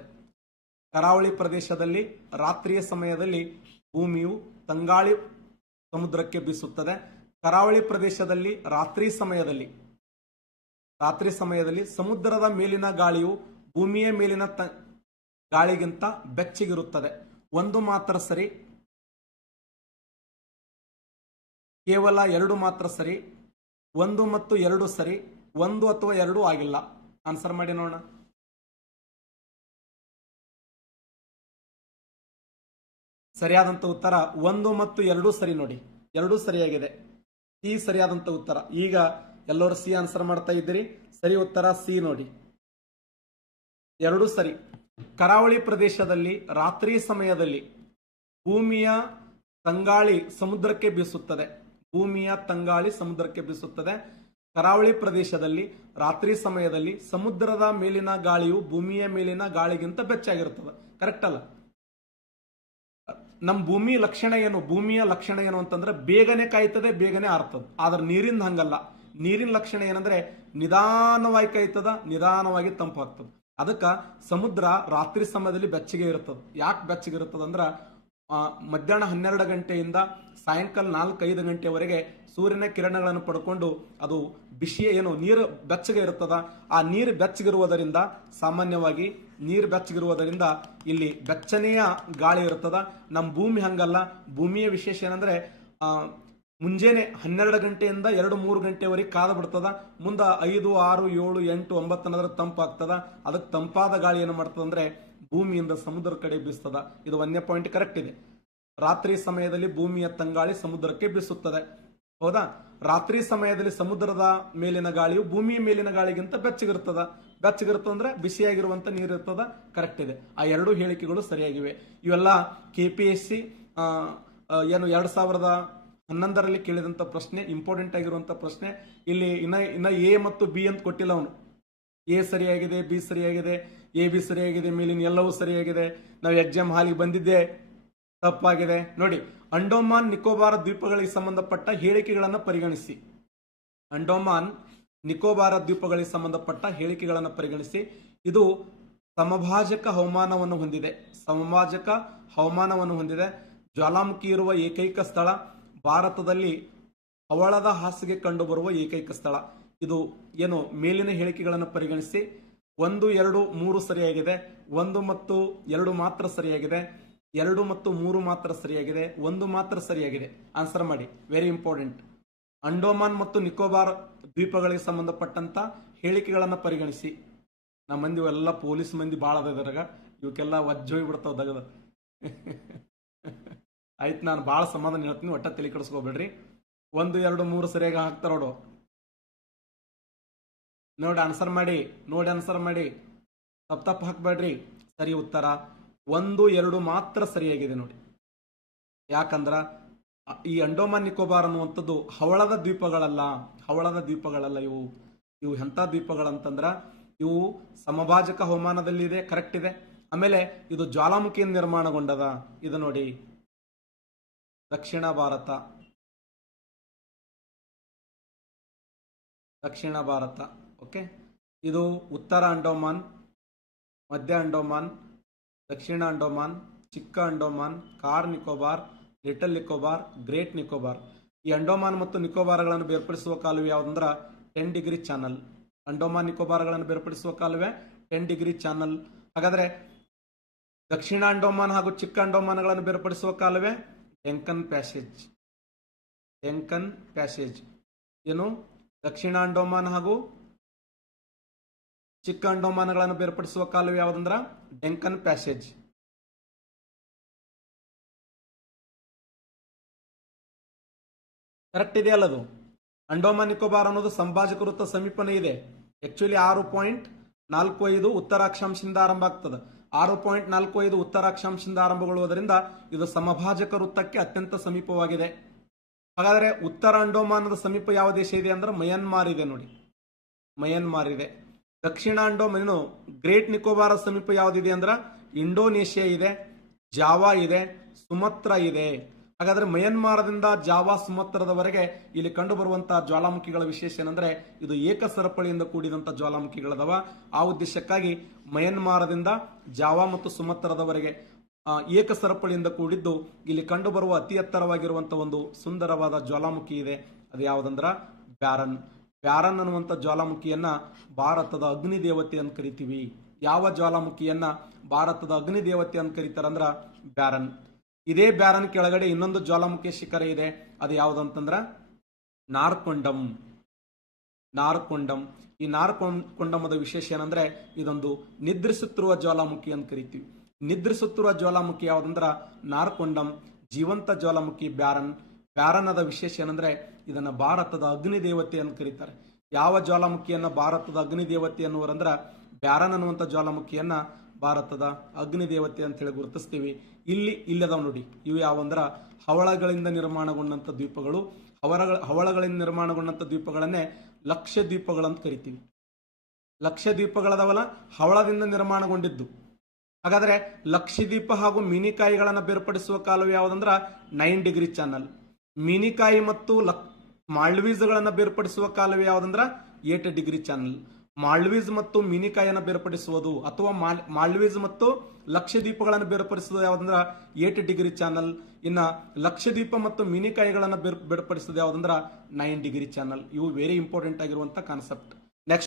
ಕರಾವಳಿ ಪ್ರದೇಶದಲ್ಲಿ ರಾತ್ರಿಯ ಸಮಯದಲ್ಲಿ ಭೂಮಿಯು ತಂಗಾಳಿ ಸಮುದ್ರಕ್ಕೆ ಬೀಸುತ್ತದೆ. ಕರಾವಳಿ ಪ್ರದೇಶದಲ್ಲಿ ರಾತ್ರಿ ಸಮಯದಲ್ಲಿ ಸಮುದ್ರದ ಮೇಲಿನ ಗಾಳಿಯು ಭೂಮಿಯ ಮೇಲಿನ ಗಾಳಿಗಿಂತ ಬೆಚ್ಚಗಿರುತ್ತದೆ. 1 ಮಾತ್ರ ಸರಿ, ಕೇವಲ 2 ಮಾತ್ರ ಸರಿ, 1 ಮತ್ತು 2 ಸರಿ, 1 ಅಥವಾ 2 ಆಗಿಲ್ಲ. ಆನ್ಸರ್ ಮಾಡಿ ನೋಡೋಣ. ಸರಿಯಾದಂಥ ಉತ್ತರ 1 ಮತ್ತು 2 ಸರಿ ನೋಡಿ, 2 ಸರಿಯಾಗಿದೆ. ಸಿ ಸರಿಯಾದಂಥ ಉತ್ತರ. ಈಗ ಎಲ್ಲರೂ ಸಿ ಆನ್ಸರ್ ಮಾಡ್ತಾ ಇದ್ದೀರಿ. ಸರಿ ಉತ್ತರ ಸಿ ನೋಡಿ, 2 ಸರಿ. ಕರಾವಳಿ ಪ್ರದೇಶದಲ್ಲಿ ರಾತ್ರಿ ಸಮಯದಲ್ಲಿ ಭೂಮಿಯ ತಂಗಾಳಿ ಸಮುದ್ರಕ್ಕೆ ಬೀಸುತ್ತದೆ. ಭೂಮಿಯ ತಂಗಾಳಿ ಸಮುದ್ರಕ್ಕೆ ಬೀಸುತ್ತದೆ. ಕರಾವಳಿ ಪ್ರದೇಶದಲ್ಲಿ ರಾತ್ರಿ ಸಮಯದಲ್ಲಿ ಸಮುದ್ರದ ಮೇಲಿನ ಗಾಳಿಯು ಭೂಮಿಯ ಮೇಲಿನ ಗಾಳಿಗಿಂತ ಬೆಚ್ಚಾಗಿರುತ್ತದೆ. ಕರೆಕ್ಟ್ ಅಲ್ಲ? ನಮ್ಮ ಭೂಮಿಯ ಲಕ್ಷಣ ಏನು ಅಂತಂದ್ರೆ ಬೇಗನೆ ಕಾಯ್ತದೆ, ಬೇಗನೆ ಆರ್ತದೆ. ಆದ್ರೆ ನೀರಿನ ಹಂಗಲ್ಲ. ನೀರಿನ ಲಕ್ಷಣ ಏನಂದ್ರೆ ನಿಧಾನವಾಗಿ ಕಾಯ್ತದ, ನಿಧಾನವಾಗಿ ತಂಪಾಗ್ತದೆ. ಅದಕ್ಕೆ ಸಮುದ್ರ ರಾತ್ರಿ ಸಮಯದಲ್ಲಿ ಬೆಚ್ಚಗೆ ಇರ್ತದೆ. ಯಾಕೆ ಬೆಚ್ಚಗೆ ಇರ್ತದೆ ಅಂದ್ರೆ ಮಧ್ಯಾಹ್ನ 12 ಗಂಟೆಯಿಂದ ಸಾಯಂಕಾಲ 4-5 ಗಂಟೆವರೆಗೆ ಸೂರ್ಯನ ಕಿರಣಗಳನ್ನು ಪಡ್ಕೊಂಡು ಅದು ನೀರು ಬೆಚ್ಚಗೆ ಇರ್ತದ. ಆ ನೀರು ಬೆಚ್ಚಗಿರುವುದರಿಂದ ಸಾಮಾನ್ಯವಾಗಿ ನೀರು ಬೆಚ್ಚಗಿರುವುದರಿಂದ ಇಲ್ಲಿ ಬೆಚ್ಚನೆಯ ಗಾಳಿ ಇರ್ತದ. ನಮ್ಮ ಭೂಮಿ ಹಂಗಲ್ಲ. ಭೂಮಿಯ ವಿಶೇಷ ಏನಂದ್ರೆ ಮುಂಜಾನೆ 12 ಗಂಟೆಯಿಂದ 2-3 ಗಂಟೆವರೆಗೆ ಕಾದ ಬಿಡ್ತದ. ಮುಂದೆ 5, 6, 7, 8, 9 ಅನ್ನೋದ್ರ ತಂಪಾಗ್ತದ. ಅದಕ್ಕೆ ತಂಪಾದ ಗಾಳಿ ಏನು ಮಾಡ್ತದ ಅಂದ್ರೆ ಭೂಮಿಯಿಂದ ಸಮುದ್ರ ಕಡೆ ಬೀಸ್ತದ. ಇದು 1ನೇ ಪಾಯಿಂಟ್ ಕರೆಕ್ಟ್ ಇದೆ. ರಾತ್ರಿ ಸಮಯದಲ್ಲಿ ಭೂಮಿಯ ತಂಗಾಳಿ ಸಮುದ್ರಕ್ಕೆ ಬೀಸುತ್ತದೆ. ಹೌದಾ? ರಾತ್ರಿ ಸಮಯದಲ್ಲಿ ಸಮುದ್ರದ ಮೇಲಿನ ಗಾಳಿಯು ಭೂಮಿಯ ಮೇಲಿನ ಗಾಳಿಗಿಂತ ಬೆಚ್ಚಗಿರ್ತದ. ಬೆಚ್ಚಗಿರುತ್ತೆ ಅಂದ್ರೆ ಬಿಸಿಯಾಗಿರುವಂತ ನೀರು ಇರ್ತದ, ಕರೆಕ್ಟ್ ಇದೆ. ಆ ಎರಡೂ ಹೇಳಿಕೆಗಳು ಸರಿಯಾಗಿವೆ. ಇವೆಲ್ಲ KPSC ಏನು 2011ರಲ್ಲಿ ಕೇಳಿದಂತ ಪ್ರಶ್ನೆ, ಇಂಪಾರ್ಟೆಂಟ್ ಆಗಿರುವಂತ ಪ್ರಶ್ನೆ. ಇಲ್ಲಿ ಇನ್ನ ಎ ಮತ್ತು ಬಿ ಅಂತ ಕೊಟ್ಟಿಲ್ಲ ಅವನು. ಎ ಸರಿಯಾಗಿದೆ, ಬಿ ಸರಿಯಾಗಿದೆ, AB ಸರಿಯಾಗಿದೆ, ಮೇಲಿನ ಎಲ್ಲವೂ ಸರಿಯಾಗಿದೆ. ನಾವು ಎಕ್ಸಾಮ್ ಹಾಲಿಗೆ ಬಂದಿದ್ದೆ, ತಪ್ಪಾಗಿದೆ ನೋಡಿ. ಅಂಡೋಮಾನ್ ನಿಕೋಬಾರ ದ್ವೀಪಗಳಿಗೆ ಸಂಬಂಧಪಟ್ಟ ಹೇಳಿಕೆಗಳನ್ನು ಪರಿಗಣಿಸಿ. ಅಂಡೋಮಾನ್ ನಿಕೋಬಾರ ದ್ವೀಪಗಳಿಗೆ ಸಂಬಂಧಪಟ್ಟ ಹೇಳಿಕೆಗಳನ್ನು ಪರಿಗಣಿಸಿ. ಇದು ಸಮಭಾಜಕ ಹವಾಮಾನವನ್ನು ಹೊಂದಿದೆ. ಸಮಭಾಜಕ ಹವಾಮಾನವನ್ನು ಹೊಂದಿದೆ. ಜ್ವಾಲಾಮುಖಿ ಇರುವ ಏಕೈಕ ಸ್ಥಳ, ಭಾರತದಲ್ಲಿ ಹವಳದ ಹಾಸಿಗೆ ಕಂಡುಬರುವ ಏಕೈಕ ಸ್ಥಳ. ಇದು ಏನು ಮೇಲಿನ ಹೇಳಿಕೆಗಳನ್ನು ಪರಿಗಣಿಸಿ 1, 2, 3 ಸರಿಯಾಗಿದೆ. 1 ಮತ್ತು 2 ಮಾತ್ರ ಸರಿಯಾಗಿದೆ. 2 ಮತ್ತು 3 ಮಾತ್ರ ಸರಿಯಾಗಿದೆ. 1 ಮಾತ್ರ ಸರಿಯಾಗಿದೆ. ಆನ್ಸರ್ ಮಾಡಿ, ವೆರಿ ಇಂಪಾರ್ಟೆಂಟ್. ಅಂಡೋಮಾನ್ ಮತ್ತು ನಿಕೋಬಾರ್ ದ್ವೀಪಗಳಿಗೆ ಸಂಬಂಧಪಟ್ಟಂತ ಹೇಳಿಕೆಗಳನ್ನು ಪರಿಗಣಿಸಿ. ನಮ್ಮ ಮಂದಿ ಎಲ್ಲ ಪೊಲೀಸ್ ಮಂದಿ ಭಾಳ ಅದ್ರಾಗ, ಇವಕ್ಕೆಲ್ಲ ವಜ್ಜೋಗಿ ಬಿಡ್ತಾವ ದಗದ. ಆಯ್ತು, ನಾನು ಭಾಳ ಸಮಾಧಾನ ಹೇಳ್ತೀನಿ, ಒಟ್ಟ ತಲೆ ಕೆಡಿಸ್ಕೋಬೇಡ್ರಿ. 1, 2, 3 ಸರಿಯಾಗಿ ಹಾಕ್ತಾರ ನೋಡು. ನೋಡಿ ಆನ್ಸರ್ ಮಾಡಿ, ತಪ್ಪು ಹಾಕ್ಬೇಡ್ರಿ. ಸರಿ ಉತ್ತರ 1, 2 ಮಾತ್ರ ಸರಿಯಾಗಿದೆ ನೋಡಿ. ಯಾಕಂದ್ರ ಈ ಅಂಡೋಮಾನ್ ನಿಕೋಬಾರ್ ಅನ್ನುವಂಥದ್ದು ಹವಳದ ದ್ವೀಪಗಳಲ್ಲ. ಇವು ಎಂಥ ದ್ವೀಪಗಳಂತಂದ್ರ ಇವು ಸಮಭಾಜಕ ಹವಾಮಾನದಲ್ಲಿದೆ, ಕರೆಕ್ಟ್ ಇದೆ. ಆಮೇಲೆ ಇದು ಜ್ವಾಲಾಮುಖಿಯಿಂದ ನಿರ್ಮಾಣಗೊಂಡದ. ಇದು ನೋಡಿ ದಕ್ಷಿಣ ಭಾರತ. ಓಕೆ, ಇದು ಉತ್ತರ ಅಂಡೋಮಾನ್, ಮಧ್ಯ ಅಂಡೋಮಾನ್, ದಕ್ಷಿಣ ಅಂಡೋಮಾನ್, ಚಿಕ್ಕ Andaman, car Nicobar, little Nicobar, great Nicobar. ಈ ಅಂಡೋಮಾನ್ ಮತ್ತು ನಿಕೋಬಾರ್ಗಳನ್ನು ಬೇರ್ಪಡಿಸುವ ಕಾಲುವೆ ಯಾವುದಂದ್ರ 10 ಡಿಗ್ರಿ ಚಾನಲ್. ಅಂಡೋಮಾನ್ ನಿಕೋಬಾರ್ಗಳನ್ನು ಬೇರ್ಪಡಿಸುವ ಕಾಲುವೆ 10 ಡಿಗ್ರಿ ಚಾನಲ್. ಹಾಗಾದ್ರೆ ದಕ್ಷಿಣ ಅಂಡೋಮಾನ್ ಹಾಗೂ ಚಿಕ್ಕ ಅಂಡೋಮಾನ್ಗಳನ್ನು ಬೇರ್ಪಡಿಸುವ ಕಾಲುವೆ ಡೆಂಕನ್ ಪ್ಯಾಸೇಜ್. ಏನು ದಕ್ಷಿಣ ಅಂಡೋಮಾನ್ ಹಾಗೂ ಚಿಕ್ಕ ಅಂಡೋಮಾನ್ಗಳನ್ನು ಬೇರ್ಪಡಿಸುವ ಕಾಲುವೆ ಯಾವುದಂದ್ರ ಡೆಂಕನ್ ಪ್ಯಾಸೇಜ್. ಕರೆಕ್ಟ್ ಇದೆ ಅಲ್ಲದು. ಅಂಡೋಮಾನ್ ನಿಕೋಬಾರ್ ಅನ್ನೋದು ಸಂಭಾಜಕ ವೃತ್ತ ಸಮೀಪನೇ ಇದೆ. ಆಕ್ಚುಲಿ 6.45 ಉತ್ತರ ಅಕ್ಷಾಂಶದಿಂದ ಆರಂಭ ಆಗ್ತದೆ. 6.45 ಉತ್ತರ ಅಕ್ಷಾಂಶದಿಂದ ಆರಂಭಗೊಳ್ಳುವುದರಿಂದ ಇದು ಸಮಭಾಜಕ ವೃತ್ತಕ್ಕೆ ಅತ್ಯಂತ ಸಮೀಪವಾಗಿದೆ. ಹಾಗಾದ್ರೆ ಉತ್ತರ ಅಂಡೋಮಾನದ ಸಮೀಪ ಯಾವ ದೇಶ ಇದೆ ಅಂದ್ರೆ ಮಯನ್ಮಾರ್ ಇದೆ ನೋಡಿ, ಮಯನ್ಮಾರ್ ಇದೆ. ದಕ್ಷಿಣ ಅಂಡೋಮಾನ್ ಗ್ರೇಟ್ ನಿಕೋಬಾರ ಸಮೀಪ ಯಾವ್ದಿದೆ ಅಂದ್ರೆ ಇಂಡೋನೇಷಿಯಾ ಇದೆ, ಜಾವಾ ಇದೆ, ಸುಮತ್ರ ಇದೆ. ಹಾಗಾದ್ರೆ ಮಯನ್ಮಾರದಿಂದ ಜಾವಾ ಸುಮತ್ರದವರೆಗೆ ಇಲ್ಲಿ ಕಂಡು ಬರುವಂತಹ ಜ್ವಾಲಾಮುಖಿಗಳ ವಿಶೇಷ ಏನಂದ್ರೆ ಇದು ಏಕ ಸರಪಳಿಯಿಂದ ಕೂಡಿದಂತ ಜ್ವಾಲಾಮುಖಿಗಳದವ. ಆ ಉದ್ದೇಶಕ್ಕಾಗಿ ಮಯನ್ಮಾರದಿಂದ ಜಾವಾ ಮತ್ತು ಸುಮತ್ರದವರೆಗೆ ಏಕ ಸರಪಳಿಯಿಂದ ಕೂಡಿದ್ದು ಇಲ್ಲಿ ಕಂಡು ಬರುವ ಅತಿ ಎತ್ತರವಾಗಿರುವಂತಹ ಒಂದು ಸುಂದರವಾದ ಜ್ವಾಲಾಮುಖಿ ಇದೆ. ಅದು ಯಾವುದಂದ್ರ ಬ್ಯಾರನ್ ಅನ್ನುವಂಥ ಜ್ವಾಲಾಮುಖಿಯನ್ನ ಭಾರತದ ಅಗ್ನಿ ದೇವತೆ ಅಂತ ಕರಿತೀವಿ. ಯಾವ ಜ್ವಾಲಾಮುಖಿಯನ್ನ ಭಾರತದ ಅಗ್ನಿ ದೇವತೆ ಅಂತ ಕರೀತಾರಂದ್ರ ಬ್ಯಾರನ್. ಇದೇ ಬ್ಯಾರನ್ ಕೆಳಗಡೆ ಇನ್ನೊಂದು ಜ್ವಾಲಾಮುಖಿ ಶಿಖರ ಇದೆ. ಅದು ಯಾವುದಂತಂದ್ರ ನಾರ್ಕೊಂಡಂ. ಈ ನಾರ್ಕೊಂಡಮದ ವಿಶೇಷ ಏನಂದ್ರೆ ಇದೊಂದು ನಿದ್ರಿಸುತ್ತಿರುವ ಜ್ವಾಲಾಮುಖಿ ಅಂತ ಕರಿತೀವಿ. ನಿದ್ರಿಸುತ್ತಿರುವ ಜ್ವಾಲಾಮುಖಿ ಯಾವುದಂದ್ರ ನಾರ್ಕೊಂಡಂ. ಜೀವಂತ ಜ್ವಾಲಾಮುಖಿ ಬ್ಯಾರನ್ ಅದ ವಿಶೇಷ ಏನಂದ್ರೆ ಇದನ್ನ ಭಾರತದ ಅಗ್ನಿ ದೇವತೆ ಅಂತ ಕರೀತಾರೆ. ಯಾವ ಜ್ವಾಲಾಮುಖಿಯನ್ನ ಭಾರತದ ಅಗ್ನಿ ದೇವತೆ ಅನ್ನುವರಂದ್ರ ಬ್ಯಾರನ್ ಅನ್ನುವಂಥ ಜ್ವಾಲಾಮುಖಿಯನ್ನ ಭಾರತದ ಅಗ್ನಿ ದೇವತೆ ಅಂತ ಹೇಳಿ ಗುರುತಿಸ್ತೀವಿ. ಇಲ್ಲದಾವ್ ನೋಡಿ, ಇವು ಯಾವಂದ್ರ ಹವಳಗಳಿಂದ ನಿರ್ಮಾಣಗೊಂಡಂತ ದ್ವೀಪಗಳು. ಹವಳಗಳಿಂದ ನಿರ್ಮಾಣಗೊಂಡಂತ ದ್ವೀಪಗಳನ್ನೇ ಲಕ್ಷದ್ವೀಪಗಳಂತ ಕರಿತೀವಿ. ಲಕ್ಷದ್ವೀಪಗಳದವಲ್ಲ, ಹವಳದಿಂದ ನಿರ್ಮಾಣಗೊಂಡಿದ್ದು. ಹಾಗಾದ್ರೆ ಲಕ್ಷದ್ವೀಪ ಹಾಗೂ ಮಿನಿಕಾಯಿಗಳನ್ನು ಬೇರ್ಪಡಿಸುವ ಕಾಲುವೆ ಯಾವುದಂದ್ರ 9 ಡಿಗ್ರಿ ಚಾನಲ್. ಮಿನಿಕಾಯಿ ಮತ್ತು ಮಾಲ್ಡೀವ್ಸ್ಗಳನ್ನು ಬೇರ್ಪಡಿಸುವ ಕಾಲುವೆ ಯಾವುದಂದ್ರ 8 ಡಿಗ್ರಿ ಚಾನಲ್. ಮಾಲ್ಡೀವ್ಸ್ ಮತ್ತು ಮಿನಿಕಾಯಿಯನ್ನು ಬೇರ್ಪಡಿಸುವುದು ಅಥವಾ ಮಾಲ್ಡೀವ್ಸ್ ಮತ್ತು ಲಕ್ಷದ್ವೀಪಗಳನ್ನು ಬೇರ್ಪಡಿಸುವುದು ಯಾವುದಂದ್ರ 8 ಡಿಗ್ರಿ ಚಾನಲ್. ಇನ್ನ ಲಕ್ಷದ್ವೀಪ ಮತ್ತು ಮಿನಿಕಾಯಿಗಳನ್ನು ಬೇರ್ಪಡಿಸುವುದು ಯಾವುದಂದ್ರ 9 ಡಿಗ್ರಿ ಚಾನಲ್. ಇವು ವೆರಿ ಇಂಪಾರ್ಟೆಂಟ್ ಆಗಿರುವಂತಹ ಕಾನ್ಸೆಪ್ಟ್. ನೆಕ್ಸ್ಟ್